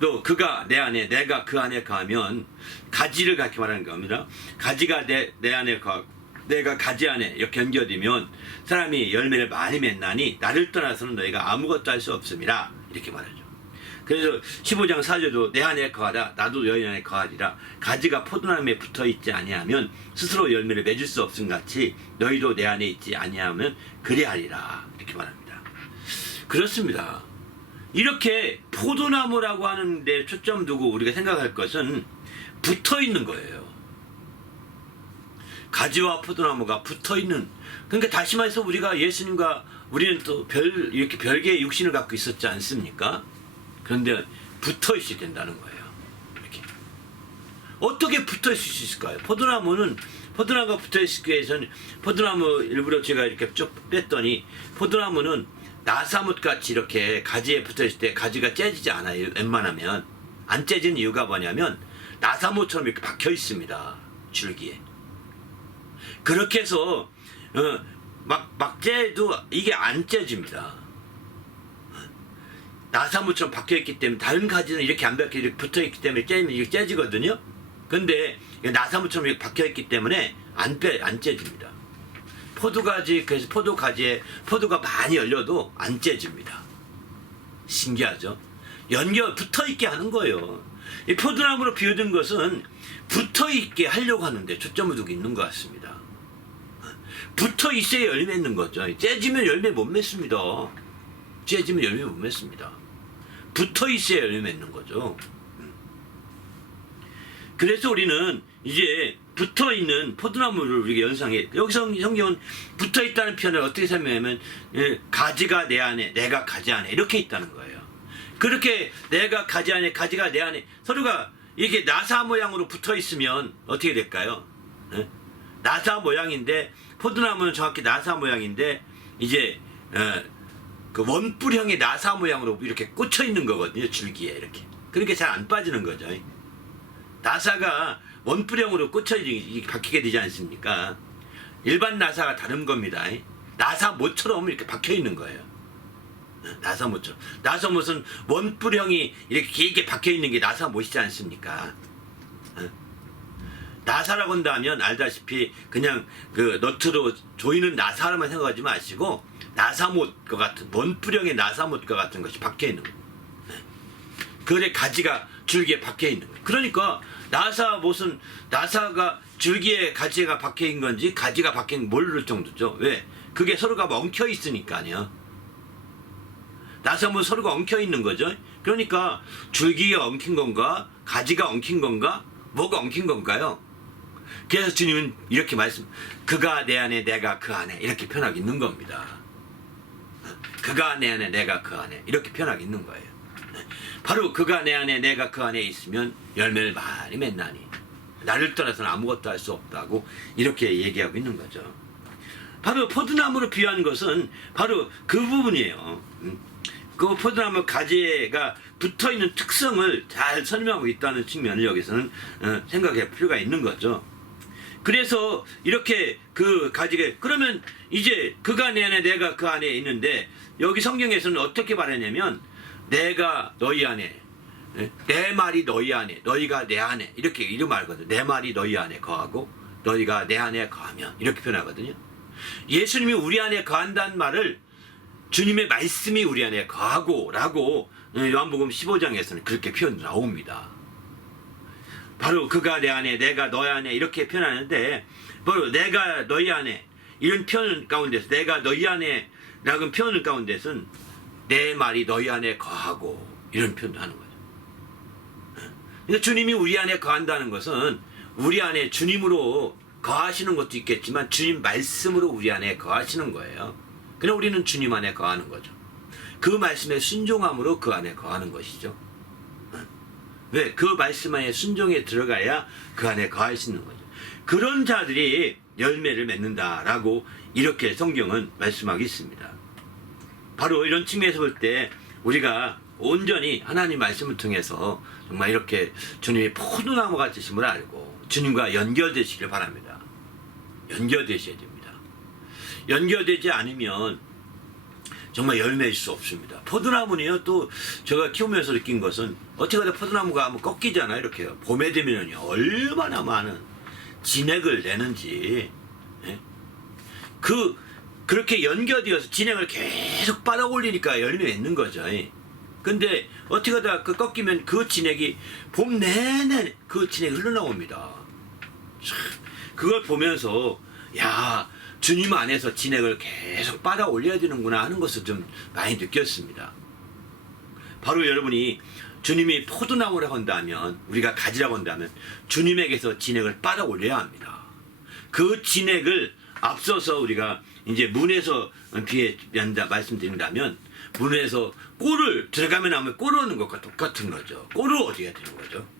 또 그가 내 안에 내가 그 안에 가면 가지를 그렇게 말하는 겁니다. 가지가 내 안에 가 내가 가지 안에 이렇게 연결되면 사람이 열매를 많이 맺나니 나를 떠나서는 너희가 아무것도 할 수 없습니다. 이렇게 말하죠. 그래서 15장 4절도 내 안에 거하라 나도 너희 안에 거하리라. 가지가 포도나무에 붙어있지 아니하면 스스로 열매를 맺을 수 없음 같이 너희도 내 안에 있지 아니하면 그리하리라. 이렇게 말합니다. 그렇습니다. 이렇게 포도나무라고 하는 데 초점 두고 우리가 생각할 것은 붙어있는 거예요. 가지와 포도나무가 붙어있는, 그러니까 다시 말해서 우리가 예수님과 우리는 또 이렇게 별개의 육신을 갖고 있었지 않습니까? 그런데 붙어있어야 된다는 거예요. 이렇게. 어떻게 붙어있을 수 있을까요? 포도나무가 붙어있기 위해서는, 포도나무 일부러 제가 이렇게 쭉 뺐더니, 포도나무는 나사못 같이 이렇게 가지에 붙어있을 때 가지가 째지지 않아요. 웬만하면. 안 째지는 이유가 뭐냐면, 나사못처럼 이렇게 박혀 있습니다. 줄기에. 그렇게 해서, 막 째도 이게 안 째집니다. 나사못처럼 박혀있기 때문에 다른 가지는 이렇게 안 박혀 이렇게 붙어있기 때문에 째면 이게 째지거든요. 근데 나사못처럼 이렇게 박혀있기 때문에 안 째집니다. 포도가지, 그래서 포도가지에 포도가 많이 열려도 안 째집니다. 신기하죠? 붙어있게 하는 거예요. 이 포도나무로 비유된 것은 붙어있게 하려고 하는데 초점을 두고 있는 것 같습니다. 붙어 있어야 열매 맺는 거죠. 째지면 열매 못 맺습니다. 째지면 열매 못 맺습니다. 붙어 있어야 열매 맺는 거죠. 그래서 우리는 이제 붙어 있는 포도나무를 우리가 연상해. 여기서 성경은 붙어 있다는 표현을 어떻게 설명하면 가지가 내 안에, 내가 가지 안에 이렇게 있다는 거예요. 그렇게 내가 가지 안에, 가지가 내 안에 서로가 이렇게 나사 모양으로 붙어 있으면 어떻게 될까요? 나사 모양인데 포도나무는 정확히 나사 모양인데 이제 그 원뿔형의 나사 모양으로 이렇게 꽂혀 있는 거거든요. 줄기에 이렇게. 그러니까 잘 안 빠지는 거죠. 나사가 원뿔형으로 꽂혀 박히게 되지 않습니까? 일반 나사가 다른 겁니다. 나사 모처럼 이렇게 박혀 있는 거예요. 나사 모처럼. 나사 못은 원뿔형이 이렇게 길게 박혀 있는 게 나사 못이지 않습니까? 나사라고 한다면 알다시피 그냥 그 너트로 조이는 나사라만 생각하지 마시고 나사못과 같은 원뿔형의 나사못과 같은 것이 박혀 있는 거예요. 그래 가지가 줄기에 박혀 있는 거예요. 그러니까 나사못은 나사가 줄기에 가지가 박혀 있는 건지 가지가 박혀 있는 모를 정도죠. 왜? 그게 서로가 엉켜 있으니까요. 나사못 서로가 엉켜 있는 거죠. 그러니까 줄기가 엉킨 건가 가지가 엉킨 건가 뭐가 엉킨 건가요? 그래서 주님은 이렇게 그가 내 안에 내가 그 안에 이렇게 표현하고 있는 겁니다. 그가 내 안에 내가 그 안에 이렇게 표현하고 있는 거예요. 바로 그가 내 안에 내가 그 안에 있으면 열매를 많이 맺나니 나를 떠나서는 아무것도 할 수 없다고 이렇게 얘기하고 있는 거죠. 바로 포도나무로 비유한 것은 바로 그 부분이에요. 그 포도나무 가지가 붙어있는 특성을 잘 설명하고 있다는 측면을 여기서는 생각할 필요가 있는 거죠. 그래서 이렇게 그 가지가 그러면 이제 그가 내 안에 내가 그 안에 있는데 여기 성경에서는 어떻게 말하냐면 내가 너희 안에 내 말이 너희 안에 너희가 내 안에 이렇게 말하거든요. 내 말이 너희 안에 거하고 너희가 내 안에 거하면 이렇게 표현하거든요. 예수님이 우리 안에 거한다는 말을 주님의 말씀이 우리 안에 거하고 라고 요한복음 15장에서는 그렇게 표현 나옵니다. 바로 그가 내 안에 내가 너희 안에 이렇게 표현하는데 바로 내가 너희 안에 이런 표현 가운데서 내가 너희 안에 라는 표현 가운데서는 내 말이 너희 안에 거하고 이런 표현도 하는 거죠. 그러니까 주님이 우리 안에 거한다는 것은 우리 안에 주님으로 거하시는 것도 있겠지만 주님 말씀으로 우리 안에 거하시는 거예요. 그냥 우리는 주님 안에 거하는 거죠. 그 말씀에 순종함으로 그 안에 거하는 것이죠. 왜? 그 말씀 안에 순종에 들어가야 그 안에 거하시는 거죠. 그런 자들이 열매를 맺는다라고 이렇게 성경은 말씀하고 있습니다. 바로 이런 측면에서 볼 때 우리가 온전히 하나님 말씀을 통해서 정말 이렇게 주님이 포도나무 같으심을 알고 주님과 연결되시길 바랍니다. 연결되셔야 됩니다. 연결되지 않으면 정말 열매일 수 없습니다. 포도나무는요, 또 제가 키우면서 느낀 것은 어떻게 하다 포도나무가 한번 꺾이잖아요. 이렇게요. 봄에 되면요 얼마나 많은 진액을 내는지 그렇게 연결되어서 진액을 계속 빨아올리니까 열매 맺는 거죠. 근데 어떻게 하다 꺾이면 그 진액이 봄 내내 그 진액이 흘러나옵니다. 그걸 보면서 야 주님 안에서 진액을 계속 빨아 올려야 되는구나 하는 것을 좀 많이 느꼈습니다. 바로 여러분이 주님이 포도나무라고 한다면 우리가 가지라고 한다면 주님에게서 진액을 빨아 올려야 합니다. 그 진액을 앞서서 우리가 이제 문에서 비에 말씀드린다면 문에서 꼴을 들어가면 하면 꼴을 얻는 것과 똑같은 거죠. 꼴을 얻어야 되는 거죠.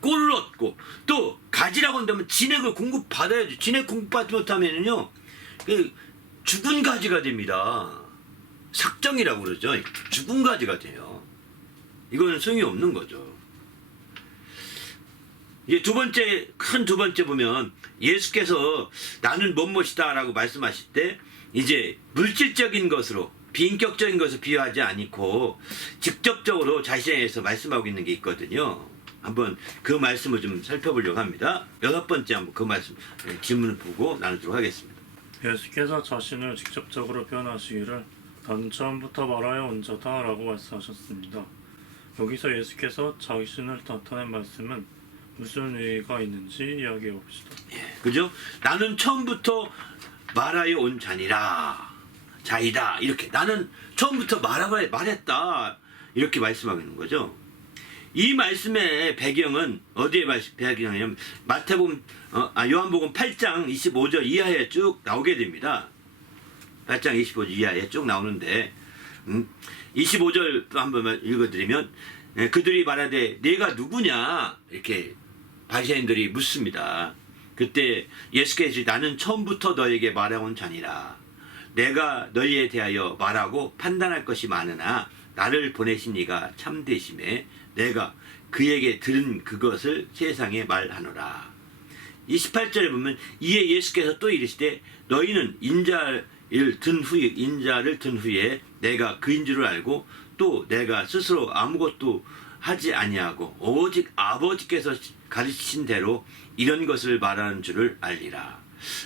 꼴을 얻고 또 가지라고 한다면 진액을 공급받아야죠. 진액 공급받지 못하면요 죽은 가지가 됩니다. 삭정이라고 그러죠. 죽은 가지가 돼요. 이거는 소용이 없는 거죠. 이제 두 번째 보면 예수께서 나는 무엇이다 라고 말씀하실 때 이제 물질적인 것으로 비인격적인 것을 비유하지 않고 직접적으로 자신에 대해서 말씀하고 있는 게 있거든요. 한번 그 말씀을 좀 살펴보려고 합니다. 6번째 한번 그 말씀 질문을 보고 나누도록 하겠습니다. 예수께서 자신을 직접적으로 표현하시기를 나는 처음부터 말하여 온 자다 라고 말씀하셨습니다. 여기서 예수께서 자신을 나타낸 말씀은 무슨 의미가 있는지 이야기해 봅시다. 그죠? 나는 처음부터 말하여 온 자이다 이렇게 나는 처음부터 말했다 이렇게 말씀하고 있는 거죠. 이 말씀의 배경은 어디에 배경이냐면 요한복음 8장 25절 이하에 쭉 나오게 됩니다. 8장 25절 이하에 쭉 나오는데 25절 한번 읽어드리면 그들이 말하되 네가 누구냐 이렇게 바리새인들이 묻습니다. 그때 예수께서 나는 처음부터 너에게 말해온 자니라. 내가 너희에 대하여 말하고 판단할 것이 많으나 나를 보내신 이가 참되심에 내가 그에게 들은 그것을 세상에 말하노라. 28절에 보면 이에 예수께서 또 이르시되 너희는 인자를 든 후에 내가 그인 줄을 알고 또 내가 스스로 아무것도 하지 아니하고 오직 아버지께서 가르치신 대로 이런 것을 말하는 줄을 알리라.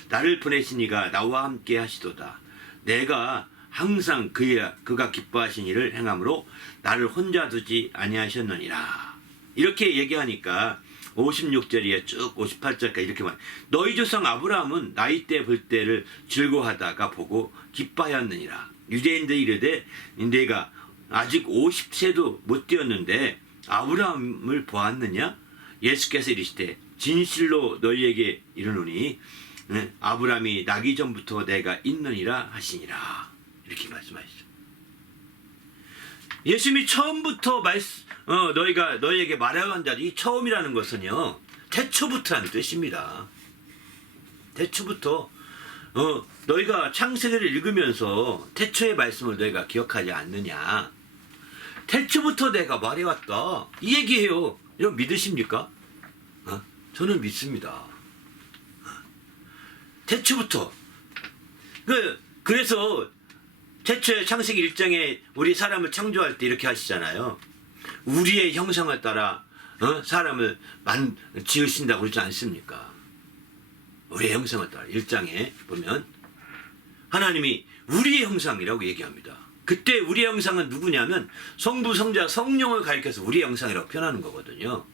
나를 보내신 이가 나와 함께 하시도다. 내가 항상 그가 기뻐하신 일을 행함으로 나를 혼자 두지 아니하셨느니라. 이렇게 얘기하니까 56절에 쭉 58절까지 이렇게 말. 너희 조상 아브라함은 나이 때 볼 때를 즐거워하다가 보고 기뻐하였느니라. 유대인들이 이르되 내가 아직 50세도 못 되었는데 아브라함을 보았느냐? 예수께서 이르시되 진실로 너희에게 이르노니 아브라함이 나기 전부터 내가 있느니라 하시니라. 이렇게 말씀하시죠. 예수님이 처음부터 너희가 너희에게 말하여 한다. 이 처음이라는 것은요, 태초부터라는 뜻입니다. 태초부터 너희가 창세기를 읽으면서 태초의 말씀을 너희가 기억하지 않느냐? 태초부터 내가 말해왔다. 이 얘기예요. 이런 믿으십니까? 저는 믿습니다. 태초부터. 그래서 태초에 창세기 1장에 우리 사람을 창조할 때 이렇게 하시잖아요. 우리의 형상을 따라 사람을 지으신다고 그러지 않습니까? 우리의 형상을 따라 1장에 보면 하나님이 우리의 형상이라고 얘기합니다. 그때 우리의 형상은 누구냐면 성부, 성자, 성령을 가리켜서 우리의 형상이라고 표현하는 거거든요.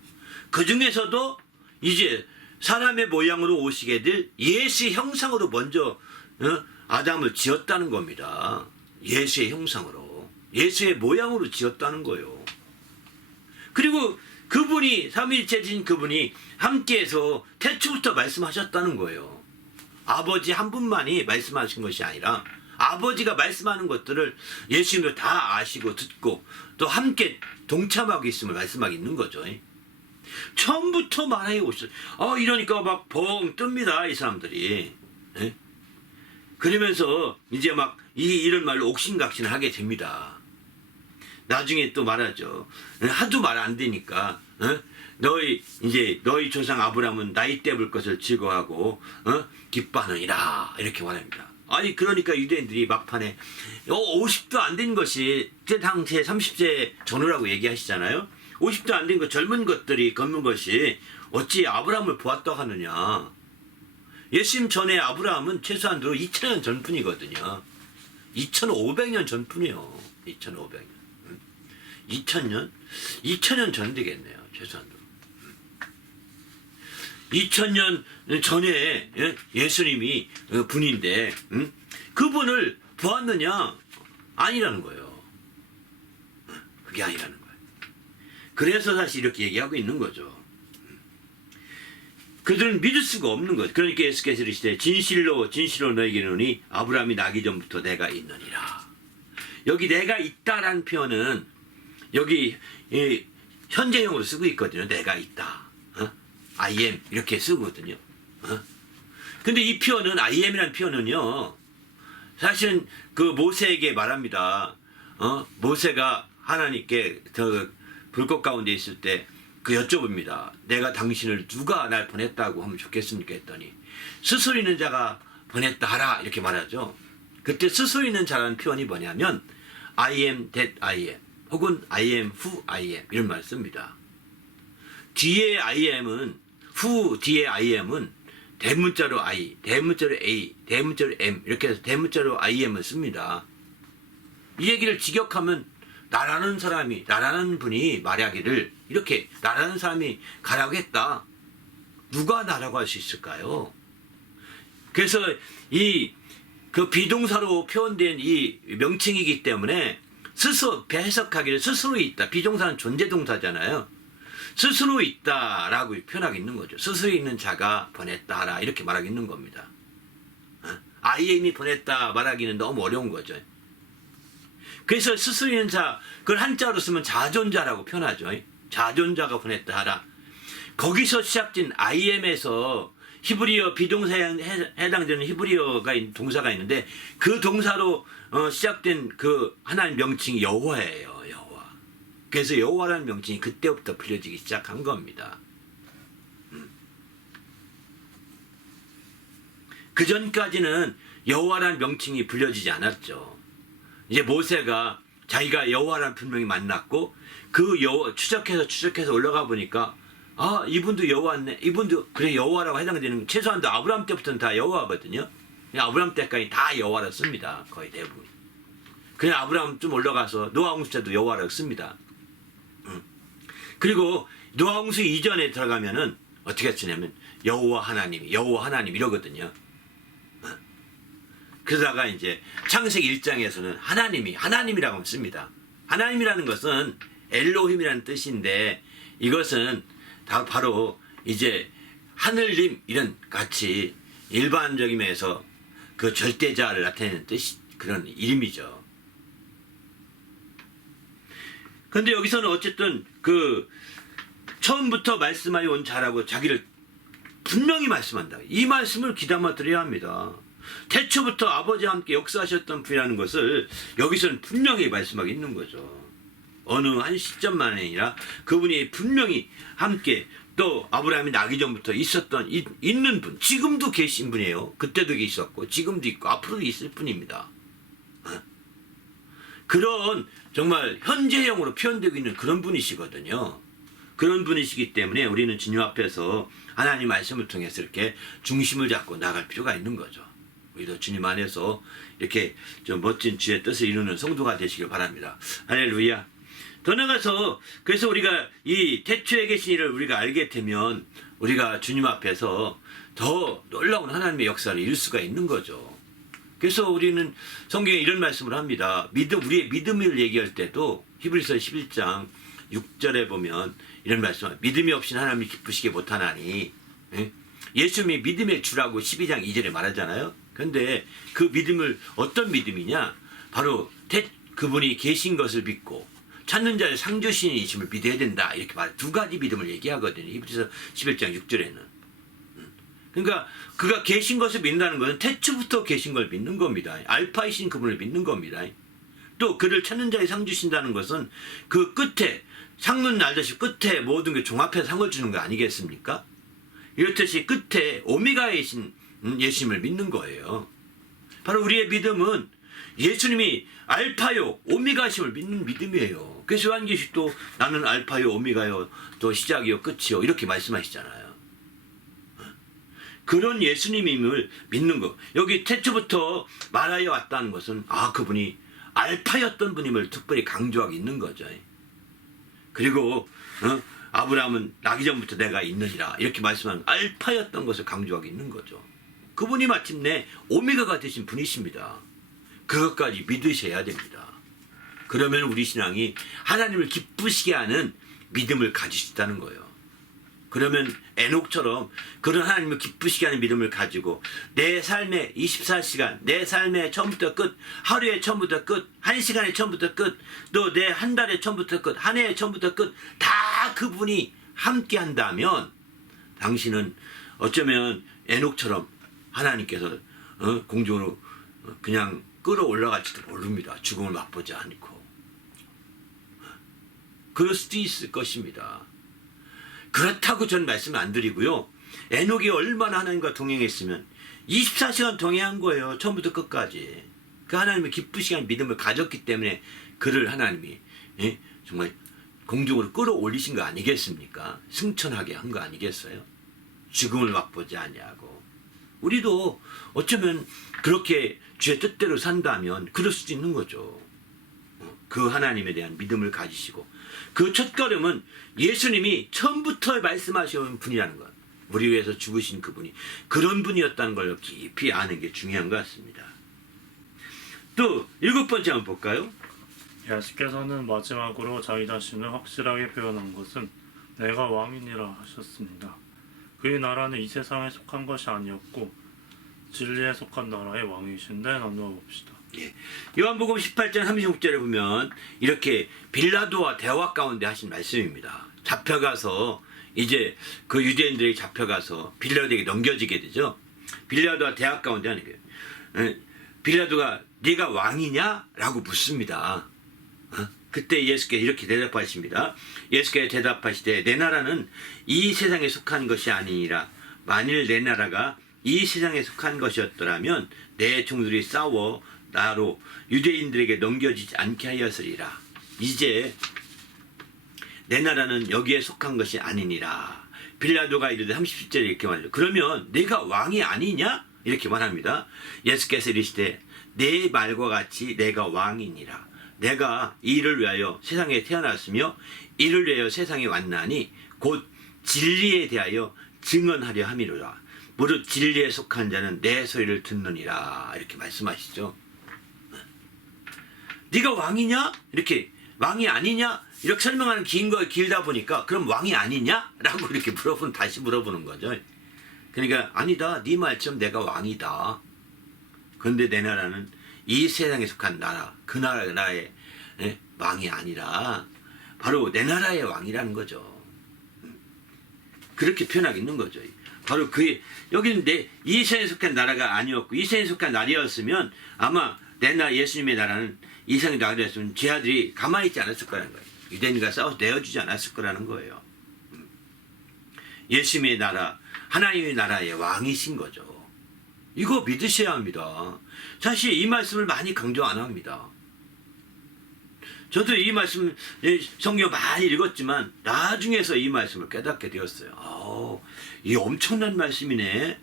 그 중에서도 이제 사람의 모양으로 오시게 될 예수의 형상으로 먼저 아담을 지었다는 겁니다. 예수의 형상으로, 예수의 모양으로 지었다는 거예요. 그리고 그분이, 삼위일체신 그분이 함께해서 태초부터 말씀하셨다는 거예요. 아버지 한 분만이 말씀하신 것이 아니라 아버지가 말씀하는 것들을 예수님도 다 아시고 듣고 또 함께 동참하고 있음을 말씀하고 있는 거죠. 처음부터 말해 오셨어요. 이러니까 막 벙 뜹니다, 이 사람들이. 예? 그러면서 이제 막 이런 말로 옥신각신을 하게 됩니다. 나중에 또 말하죠. 하도 말 안 되니까 너희 조상 아브라함은 나이 때 볼 것을 즐거워하고 기뻐하느니라 이렇게 말합니다. 아니 그러니까 유대인들이 막판에 50도 안 된 것이 그때 당시에 30세 전후라고 얘기하시잖아요. 50도 안 된 것 젊은 것들이 걷는 것이 어찌 아브라함을 보았다고 하느냐. 예수님 전에 아브라함은 최소한으로 2000년 전뿐이거든요. 2500년 전뿐이요. 2500년. 2000년? 2000년 전 되겠네요. 최소한으로. 2000년 전에 예수님이 분인데 그분을 보았느냐? 아니라는 거예요. 그게 아니라는 거예요. 그래서 사실 이렇게 얘기하고 있는 거죠. 그들은 믿을 수가 없는 거죠. 그러니까 예수께서 이르시되 진실로 너에게 이르노니 아브라함이 나기 전부터 내가 있느니라. 여기 내가 있다라는 표현은 여기 현재형으로 쓰고 있거든요. 내가 있다. I am 이렇게 쓰거든요. 근데 이 표현은 I am이라는 표현은요. 사실은 그 모세에게 말합니다. 모세가 하나님께 불꽃 가운데 있을 때 여쭤봅니다. 내가 당신을 누가 날 보냈다고 하면 좋겠습니까? 했더니 스스로 있는 자가 보냈다 하라 이렇게 말하죠. 그때 스스로 있는 자라는 표현이 뭐냐면 I am that I am 혹은 I am who I am 이런 말을 씁니다. 뒤에 I am은 뒤에 I am은 대문자로 I, 대문자로 A, 대문자로 M 이렇게 해서 대문자로 I am을 씁니다. 이 얘기를 직역하면 나라는 분이 말하기를 이렇게 나라는 사람이 가라고 했다. 누가 나라고 할 수 있을까요? 그래서 그 비동사로 표현된 이 명칭이기 때문에 스스로 해석하기를 스스로 있다. 비동사는 존재동사잖아요. 스스로 있다라고 표현하고 있는 거죠. 스스로 있는 자가 보냈다라 이렇게 말하고 있는 겁니다. I am이 보냈다 말하기는 너무 어려운 거죠. 그래서 스스로 있는 자, 그걸 한자로 쓰면 자존자라고 표현하죠. 자존자가 보냈다 하라. 거기서 시작된 I am에서 히브리어 비동사에 해당되는 히브리어가 동사가 있는데 그 동사로 시작된 그 하나님 명칭이 여호와예요. 여호와. 그래서 여호와라는 명칭이 그때부터 불려지기 시작한 겁니다. 그 전까지는 여호와라는 명칭이 불려지지 않았죠. 이제 모세가 자기가 여호와라는 분명히 만났고 그 여호와 추적해서 올라가 보니까 아 이분도 여호와네. 이분도 그래 여호와라고 해당되는 최소한도 아브라함 때부터는 다 여호와거든요. 아브라함 때까지 다 여호와라 씁니다. 거의 대부분. 그냥 아브라함 좀 올라가서 노아홍수 때도 여호와라고 씁니다. 그리고 노아홍수 이전에 들어가면은 어떻게 쓰냐면 여호와 하나님 이러거든요. 그러다가 이제 창세기 1장에서는 하나님이라고 씁니다. 하나님이라는 것은 엘로힘이라는 뜻인데 이것은 다 바로 이제 하늘님 이런 같이 일반적인 면에서 그 절대자를 나타내는 뜻이 그런 이름이죠. 근데 여기서는 어쨌든 그 처음부터 말씀하여 온 자라고 자기를 분명히 말씀한다. 이 말씀을 귀담아 들어야 합니다. 태초부터 아버지와 함께 역사하셨던 분이라는 것을 여기서는 분명히 말씀하고 있는 거죠. 어느 한 시점만 아니라 그분이 분명히 함께 또 아브라함이 나기 전부터 있는 분, 지금도 계신 분이에요. 그때도 계셨고 지금도 있고 앞으로도 있을 분입니다. 그런 정말 현재형으로 표현되고 있는 그런 분이시거든요. 그런 분이시기 때문에 우리는 주님 앞에서 하나님 말씀을 통해서 이렇게 중심을 잡고 나갈 필요가 있는 거죠. 우리도 주님 안에서 이렇게 좀 멋진 주의 뜻을 이루는 성도가 되시길 바랍니다. 할렐루야. 더 나가서 그래서 우리가 이 태초에 계신 이를 우리가 알게 되면 우리가 주님 앞에서 더 놀라운 하나님의 역사를 이룰 수가 있는 거죠. 그래서 우리는 성경에 이런 말씀을 합니다. 우리의 믿음을 얘기할 때도 히브리서 11장 6절에 보면 이런 말씀, 믿음이 없이는 하나님이 기쁘시게 못하나니. 예수님이 믿음의 주라고 12장 2절에 말하잖아요. 그런데 그 믿음을 어떤 믿음이냐? 바로 그분이 계신 것을 믿고 찾는 자의 상주신이심을 믿어야 된다. 이렇게 두 가지 믿음을 얘기하거든요. 히브리서 11장 6절에는. 그러니까 그가 계신 것을 믿는다는 것은 태초부터 계신 걸 믿는 겁니다. 알파이신 그분을 믿는 겁니다. 또 그를 찾는 자의 상 주신다는 것은 그 끝에 상문 날듯이 끝에 모든 게 종합해서 상을 주는 거 아니겠습니까? 이렇듯이 끝에 오메가이신 예수님을 믿는 거예요. 바로 우리의 믿음은 예수님이 알파요 오메가심을 믿는 믿음이에요. 그래서 요한계시도 나는 알파요 오메가요 또 시작이요 끝이요 이렇게 말씀하시잖아요. 그런 예수님임을 믿는 거. 여기 태초부터 말하여 왔다는 것은 그분이 알파였던 분임을 특별히 강조하고 있는 거죠. 그리고 아브라함은 나기 전부터 내가 있느니라 이렇게 말씀하는 알파였던 것을 강조하고 있는 거죠. 그분이 마침내 오메가가 되신 분이십니다. 그것까지 믿으셔야 됩니다. 그러면 우리 신앙이 하나님을 기쁘시게 하는 믿음을 가질 수 있다는 거예요. 그러면 에녹처럼 그런 하나님을 기쁘시게 하는 믿음을 가지고 내 삶의 24시간, 내 삶의 처음부터 끝, 하루의 처음부터 끝, 한 시간의 처음부터 끝, 또 내 한 달의 처음부터 끝, 한 해의 처음부터 끝, 다 그분이 함께 한다면 당신은 어쩌면 에녹처럼 하나님께서 공중으로 그냥 끌어올라갈지도 모릅니다. 죽음을 맛보지 않고. 그럴 수도 있을 것입니다. 그렇다고 전 말씀 안 드리고요. 에녹이 얼마나 하나님과 동행했으면 24시간 동행한 거예요. 처음부터 끝까지. 그 하나님의 기쁘시게 하는 믿음을 가졌기 때문에 그를 하나님이 정말 공중으로 끌어올리신 거 아니겠습니까? 승천하게 한 거 아니겠어요? 죽음을 맛보지 아니하고. 우리도 어쩌면 그렇게 주의 뜻대로 산다면 그럴 수도 있는 거죠. 그 하나님에 대한 믿음을 가지시고 그 첫걸음은 예수님이 처음부터 말씀하신 분이라는 것, 우리 위해서 죽으신 그분이 그런 분이었다는 걸 깊이 아는 게 중요한 것 같습니다. 또 7번째 한번 볼까요? 예수께서는 마지막으로 자기 자신을 확실하게 표현한 것은 내가 왕이니라 하셨습니다. 그의 나라는 이 세상에 속한 것이 아니었고 진리에 속한 나라의 왕이신데 나누어 봅시다. 요한복음 18장 36절에 보면 이렇게 빌라도와 대화 가운데 하신 말씀입니다. 잡혀가서 이제 그 유대인들에게 잡혀가서 빌라도에게 넘겨지게 되죠. 빌라도와 대화 가운데 하는 거예요. 빌라도가 네가 왕이냐? 라고 묻습니다. 그때 예수께서 이렇게 대답하십니다. 예수께서 대답하시되 내 나라는 이 세상에 속한 것이 아니니라. 만일 내 나라가 이 세상에 속한 것이었더라면 내 종들이 싸워 나로 유대인들에게 넘겨지지 않게 하였으리라. 이제 내 나라는 여기에 속한 것이 아니니라. 빌라도가 이르되 30절에 이렇게 말해요. 그러면 내가 왕이 아니냐? 이렇게 말합니다. 예수께서 이르시되 내 말과 같이 내가 왕이니라. 내가 이를 위하여 세상에 태어났으며 이를 위하여 세상에 왔나니 곧 진리에 대하여 증언하려 함이로라. 무릇 진리에 속한 자는 내 소리를 듣느니라. 이렇게 말씀하시죠. 네가 왕이냐? 이렇게 왕이 아니냐? 이렇게 설명하는 길다 보니까 그럼 왕이 아니냐? 라고 이렇게 다시 물어보는 거죠. 그러니까 아니다. 네 말처럼 내가 왕이다. 그런데 내 나라는 이 세상에 속한 나라, 그 나라의 왕이 아니라 바로 내 나라의 왕이라는 거죠. 그렇게 표현하고 있는 거죠. 바로 여기는 이 세상에 속한 나라가 아니었고 이 세상에 속한 나라였으면 아마 내 나라 예수님의 나라는 이 세상의 나라였으면 제 아들이 가만히 있지 않았을 거라는 거예요. 유대인과 싸워서 내어주지 않았을 거라는 거예요. 예수님의 나라, 하나님의 나라의 왕이신 거죠. 이거 믿으셔야 합니다. 사실 이 말씀을 많이 강조 안 합니다. 저도 이 말씀, 성경 많이 읽었지만 나중에서 이 말씀을 깨닫게 되었어요. 이 엄청난 말씀이네.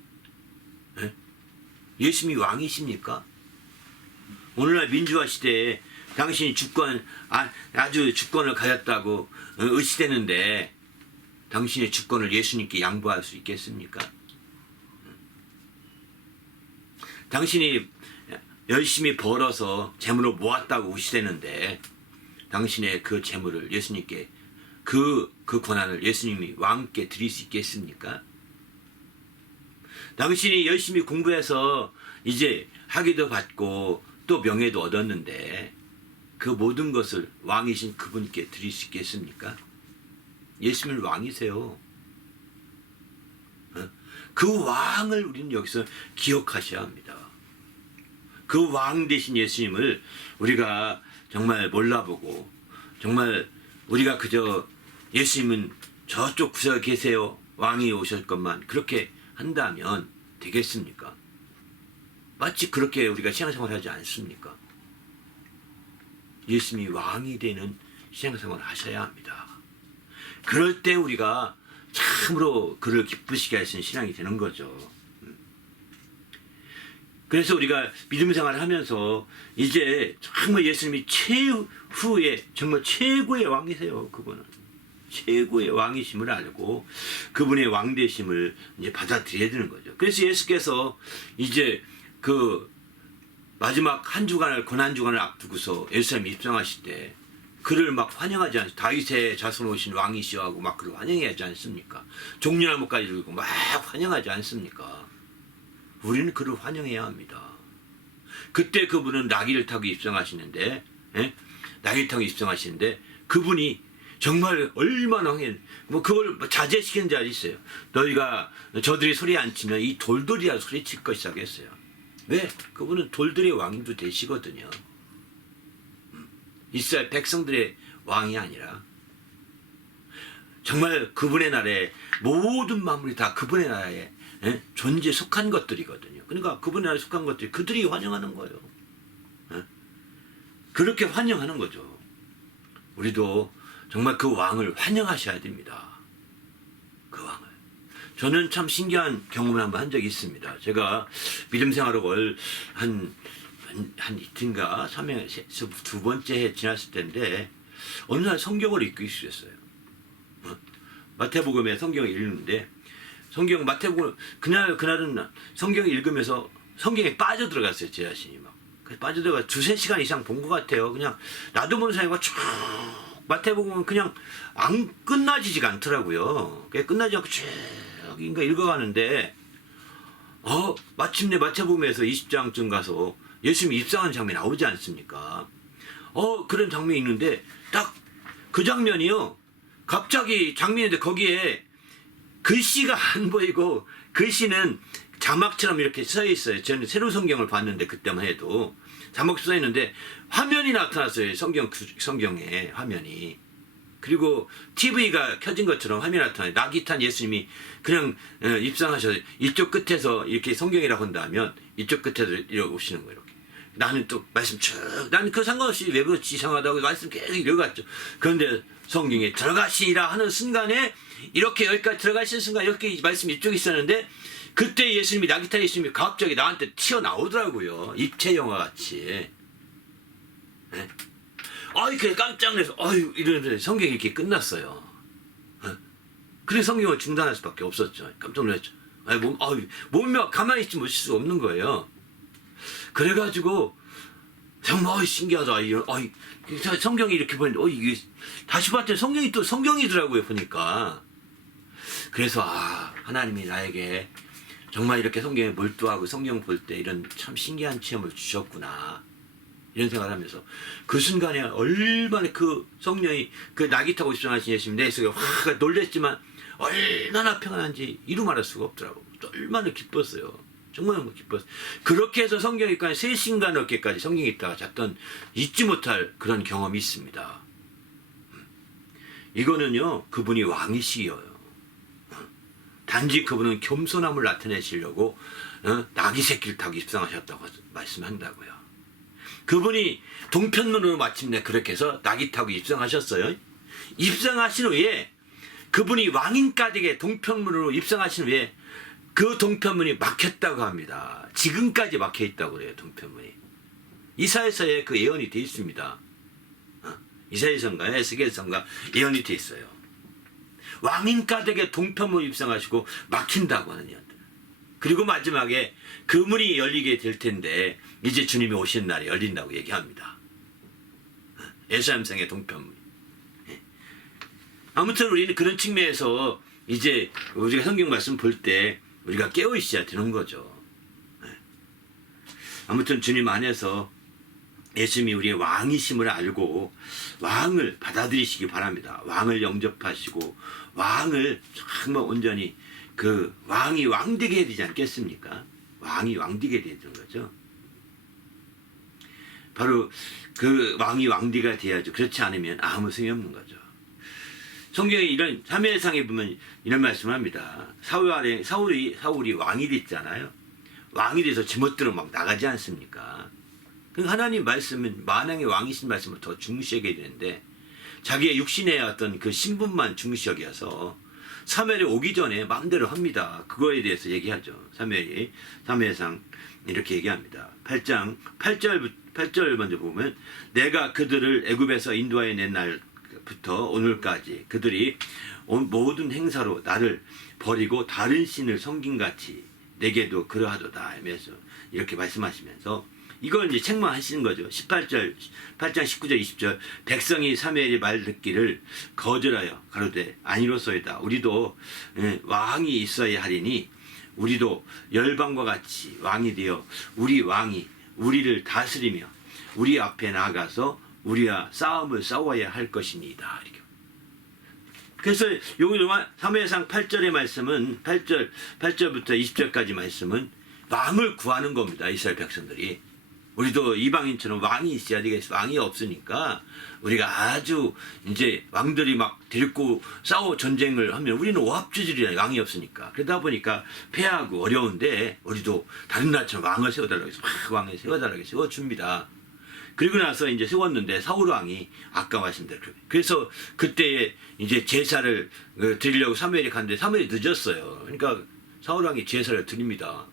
예수님이 왕이십니까? 오늘날 민주화 시대에 당신이 아주 주권을 가졌다고 의시되는데 당신의 주권을 예수님께 양보할 수 있겠습니까? 당신이 열심히 벌어서 재물을 모았다고 의시되는데 당신의 그 재물을 예수님께 그 권한을 예수님이 왕께 드릴 수 있겠습니까? 당신이 열심히 공부해서 이제 학위도 받고 또 명예도 얻었는데 그 모든 것을 왕이신 그분께 드릴 수 있겠습니까? 예수님은 왕이세요. 그 왕을 우리는 여기서 기억하셔야 합니다. 그 왕 되신 예수님을 우리가 정말 몰라보고 정말 우리가 그저 예수님은 저쪽 구석에 계세요. 왕이 오실 것만 그렇게 한다면 되겠습니까? 마치 그렇게 우리가 신앙생활을 하지 않습니까? 예수님이 왕이 되는 신앙생활을 하셔야 합니다. 그럴 때 우리가 참으로 그를 기쁘시게 하시는 신앙이 되는 거죠. 그래서 우리가 믿음 생활을 하면서 이제 정말 예수님이 최후의 정말 최고의 왕이세요. 그분은 최고의 왕이심을 알고 그분의 왕되심을 이제 받아들여야 되는 거죠. 그래서 예수께서 이제 그 마지막 고난 한 주간을 앞두고서 예루살렘 입성하실 때 그를 막 환영하지 않습니까? 다윗의 자손 오신 왕이시여 하고 막 그를 환영하지 않습니까? 종려나무까지 들고 막 환영하지 않습니까? 우리는 그를 환영해야 합니다. 그때 그분은 나귀를 타고 입성하시는데, 나귀를 타고 입성하시는데 그분이 정말 얼마나 그걸 자제시키는 자리 있어요. 저들이 소리 안 치면 이 돌들이라도 소리칠 것이라고 했어요. 왜? 그분은 돌들의 왕도 되시거든요. 이스라엘 백성들의 왕이 아니라 정말 그분의 나라에 모든 만물이 다 그분의 나라에 존재에 속한 것들이거든요. 그러니까 그분의 나라에 속한 것들이 그들이 환영하는 거예요. 그렇게 환영하는 거죠. 우리도 정말 그 왕을 환영하셔야 됩니다. 그 왕을. 저는 참 신기한 경험을 한번 한 적이 있습니다. 제가 믿음 생활을 한 이틀인가 3회에서 두 번째 해 지났을 때인데 어느 날 성경을 읽고 있었어요. 마태복음에 성경을 읽는데 마태복음 그날은 성경을 읽으면서 성경에 빠져들어갔어요. 제 자신이 막. 빠져들어가 2-3시간 이상 본 것 같아요. 그냥 나도 모르는 사이가 쭉 마태복음은 그냥 안 끝나지지가 않더라고요. 끝나지 않고 쭉 읽어가는데 마침내 마태복음에서 20장쯤 가서 예수님이 입성하는 장면이 나오지 않습니까? 그런 장면이 있는데 딱 그 장면이요. 갑자기 장면인데 거기에 글씨가 안 보이고 글씨는 자막처럼 이렇게 써 있어요. 저는 새로운 성경을 봤는데 그때만 해도 자막 써 있는데 화면이 나타났어요. 성경에 화면이. 그리고 TV가 켜진 것처럼 화면이 나타나요. 나귀 탄 예수님이 그냥 입상하셔서 이쪽 끝에서 이렇게 성경이라고 한다면 이쪽 끝에서 이렇게 오시는 거예요. 이렇게. 나는 또 말씀 쭉 나는 그 상관없이 왜 그렇지 이상하다고 말씀 계속 읽어갔죠. 그런데 성경에 들어가시라 하는 순간에 이렇게 여기까지 들어가시는 순간 이렇게 말씀이 이쪽에 있었는데 그때 예수님이 나귀타 예수님이 갑자기 나한테 튀어나오더라고요. 입체 영화 같이. 네? 아이 그래 깜짝 놀라서 아유 이러는데 성경이 이렇게 끝났어요. 그래서 성경을 중단할 수밖에 없었죠. 깜짝 놀랐죠. 몸이 가만히 있지 못할 수 없는 거예요. 그래가지고 정말 신기하다. 성경이 이렇게 보는데 이게 다시 봤더니 성경이 또 성경이더라고요 보니까. 그래서 하나님이 나에게 정말 이렇게 성경에 몰두하고 성경 볼 때 이런 참 신기한 체험을 주셨구나 이런 생각을 하면서 그 순간에 얼마나 그 성령이 그 나귀 타고 입성하신 예수님 내 속에 확 놀랬지만 얼마나 평안한지 이루 말할 수가 없더라고. 얼마나 기뻤어요. 정말 기뻤어요. 그렇게 해서 성경에 3시간 넘게까지 성경에 있다가 잤던 잊지 못할 그런 경험이 있습니다. 이거는요 그분이 왕이시여요. 단지 그분은 겸손함을 나타내시려고 나귀 새끼를 타고 입성하셨다고 말씀한다고요. 그분이 동편문으로 마침내 그렇게 해서 나귀 타고 입성하셨어요. 입성하신 후에 그분이 왕인가되게 동편문으로 입성하신 후에 그 동편문이 막혔다고 합니다. 지금까지 막혀 있다고 그래요. 동편문이. 이사야서에 그 예언이 돼 있습니다. 이사야서인가 에스겔서인가 예언이 돼 있어요. 왕인가되게 동편문 입성하시고 막힌다고 하는 예언들. 그리고 마지막에 그 문이 열리게 될 텐데 이제 주님이 오신 날에 열린다고 얘기합니다. 예루살렘성의 동편문. 아무튼 우리는 그런 측면에서 이제 우리가 성경 말씀 볼 때 우리가 깨어 있어야 되는 거죠. 아무튼 주님 안에서 예수님이 우리의 왕이심을 알고 왕을 받아들이시기 바랍니다. 왕을 영접하시고 왕을 정말 온전히 그 왕이 왕되게 해야 되지 않겠습니까? 왕이 왕되게 해야 되는 거죠. 바로 그 왕이 왕되가 돼야죠. 그렇지 않으면 아무 소용이 없는 거죠. 성경에 이런 사무엘상에 보면 이런 말씀을 합니다. 사울이 왕이 됐잖아요. 왕이 돼서 지멋대로 막 나가지 않습니까? 하나님 말씀은 만왕의 왕이신 말씀을 더 중시하게 되는데 자기의 육신의 어떤 그 신분만 중시하게해서 사무엘이 오기 전에 마음대로 합니다. 그거에 대해서 얘기하죠. 사무엘상 이렇게 얘기합니다. 8장 8절 먼저 보면 내가 그들을 애굽에서 인도하여 낸 날부터 오늘까지 그들이 모든 행사로 나를 버리고 다른 신을 섬긴같이 내게도 그러하도다 하면서 이렇게 말씀하시면서 이걸 이제 책망하시는 거죠. 8장 19절 20절 백성이 사무엘의 말 듣기를 거절하여 가로되 아니로소이다. 우리도 왕이 있어야 하리니 우리도 열방과 같이 왕이 되어 우리 왕이 우리를 다스리며 우리 앞에 나아가서 우리와 싸움을 싸워야 할 것이니이다. 이렇게. 그래서 여기 사무엘상 8절의 말씀은 8절부터 20절까지 말씀은 왕을 구하는 겁니다. 이스라엘 백성들이. 우리도 이방인처럼 왕이 있어야 되겠어. 왕이 없으니까 우리가 아주 이제 왕들이 막 데리고 전쟁을 하면 우리는 오합지졸이라 왕이 없으니까. 그러다 보니까 패하고 어려운데 우리도 다른 나라처럼 왕을 세워달라고 해서 막 왕을 세워달라고 해서 세워줍니다. 그리고 나서 이제 세웠는데 사울 왕이 아까 말씀대로 그래서 그때 이제 제사를 드리려고 사무엘이 갔는데 사무엘이 늦었어요. 그러니까 사울 왕이 제사를 드립니다.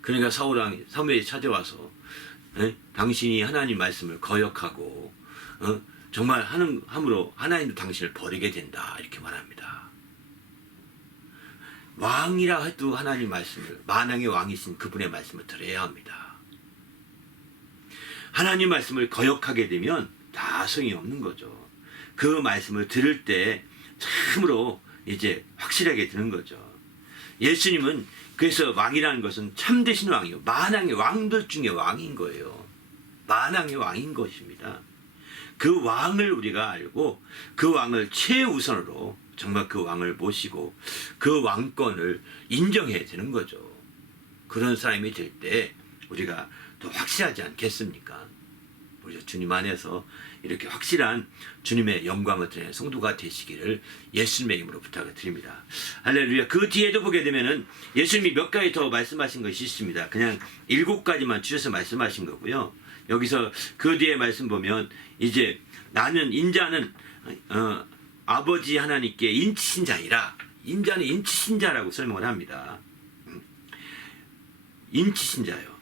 그러니까 사무엘이 찾아와서 당신이 하나님 말씀을 거역하고 정말 함으로 하나님도 당신을 버리게 된다 이렇게 말합니다. 왕이라 해도 하나님 말씀을 만왕의 왕이신 그분의 말씀을 들어야 합니다. 하나님 말씀을 거역하게 되면 다 소용이 없는 거죠. 그 말씀을 들을 때 참으로 이제 확실하게 되는 거죠. 예수님은 그래서 왕이라는 것은 참되신 왕이요. 만왕의 왕들 중에 왕인 거예요. 만왕의 왕인 것입니다. 그 왕을 우리가 알고 그 왕을 최우선으로 정말 그 왕을 모시고 그 왕권을 인정해야 되는 거죠. 그런 사람이 될 때 우리가 더 확실하지 않겠습니까? 우리 주님 안에서 이렇게 확실한 주님의 영광을 드리는 성도가 되시기를 예수님의 이름으로 부탁을 드립니다. 할렐루야. 그 뒤에도 보게 되면은 예수님이 몇 가지 더 말씀하신 것이 있습니다. 그냥 7가지만 주셔서 말씀하신 거고요. 여기서 그 뒤에 말씀 보면 이제 나는 인자는 아버지 하나님께 인치신 자이라. 인자는 인치신 자라고 설명을 합니다. 인치신 자요.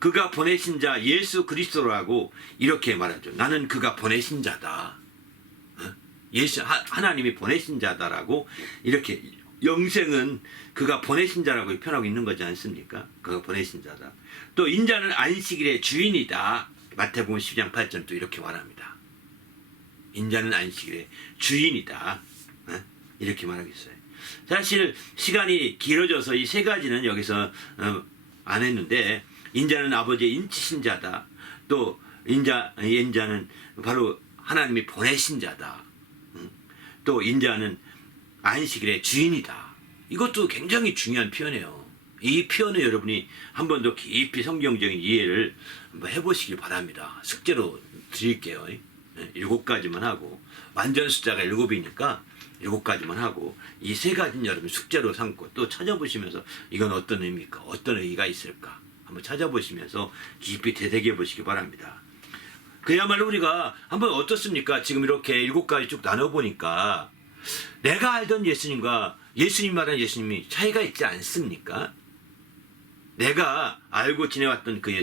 그가 보내신 자 예수 그리스도라고 이렇게 말하죠. 나는 그가 보내신 자다. 예수 하나님이 보내신 자다라고 이렇게 영생은 그가 보내신 자라고 표현하고 있는 거지 않습니까? 그가 보내신 자다. 또 인자는 안식일의 주인이다. 마태복음 10장 8절 또 이렇게 말합니다. 인자는 안식일의 주인이다. 이렇게 말하고 있어요. 사실 시간이 길어져서 이 3가지는 여기서 안 했는데 인자는 아버지의 인치신 자다. 또 인자는 바로 하나님이 보내신 자다. 또 인자는 안식일의 주인이다. 이것도 굉장히 중요한 표현이에요. 이 표현을 여러분이 한 번 더 깊이 성경적인 이해를 한번 해보시길 바랍니다. 숙제로 드릴게요. 7가지만 하고 완전 숫자가 7이니까 7가지만 하고 이 3가지는 여러분 숙제로 삼고 또 찾아보시면서 이건 어떤 의미일까? 어떤 의의가 있을까? 한번 찾아보시면서 깊이 되새겨 보시기 바랍니다. 그야말로 우리가 한번 어떻습니까? 지금 이렇게 7가지 쭉 나눠보니까 내가 알던 예수님과 예수님 말하는 예수님이 차이가 있지 않습니까? 내가 알고 지내왔던 그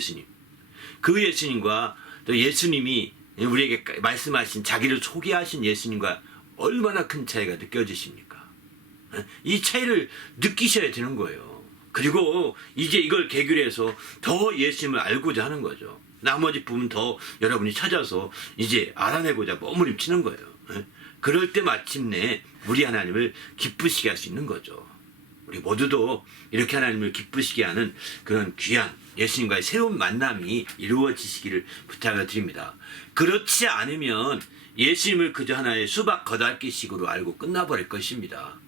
예수님과 또 예수님이 우리에게 말씀하신 자기를 소개하신 예수님과 얼마나 큰 차이가 느껴지십니까? 이 차이를 느끼셔야 되는 거예요. 그리고 이제 이걸 계기로 해서 더 예수님을 알고자 하는 거죠. 나머지 부분 더 여러분이 찾아서 이제 알아내고자 몸부림치는 거예요. 그럴 때 마침내 우리 하나님을 기쁘시게 할 수 있는 거죠. 우리 모두도 이렇게 하나님을 기쁘시게 하는 그런 귀한 예수님과의 새로운 만남이 이루어지시기를 부탁을 드립니다. 그렇지 않으면 예수님을 그저 하나의 수박 겉핥기식으로 알고 끝나버릴 것입니다.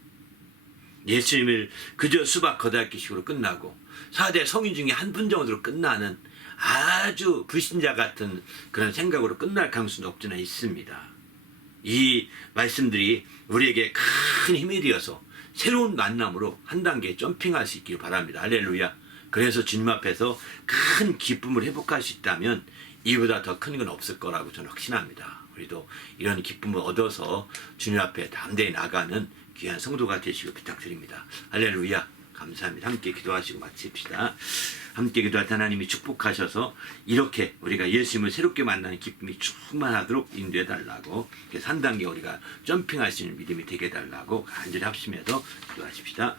예수님을 그저 수박 겉핥기식으로 끝나고 4대 성인 중에 한 분 정도로 끝나는 아주 불신자 같은 그런 생각으로 끝날 가능성이 없지는 있습니다. 이 말씀들이 우리에게 큰 힘이 되어서 새로운 만남으로 한 단계 점핑할 수 있기를 바랍니다. 할렐루야. 그래서 주님 앞에서 큰 기쁨을 회복할 수 있다면 이보다 더 큰 건 없을 거라고 저는 확신합니다. 우리도 이런 기쁨을 얻어서 주님 앞에 담대히 나가는 귀한 성도가 되시길 부탁드립니다. 할렐루야. 감사합니다. 함께 기도하시고 마칩시다. 함께 기도할 때 하나님이 축복하셔서 이렇게 우리가 예수님을 새롭게 만나는 기쁨이 충만하도록 인도해 달라고, 그래서 한 단계 우리가 점핑할 수 있는 믿음이 되게 해달라고 간절히 합심해서 기도하십시다.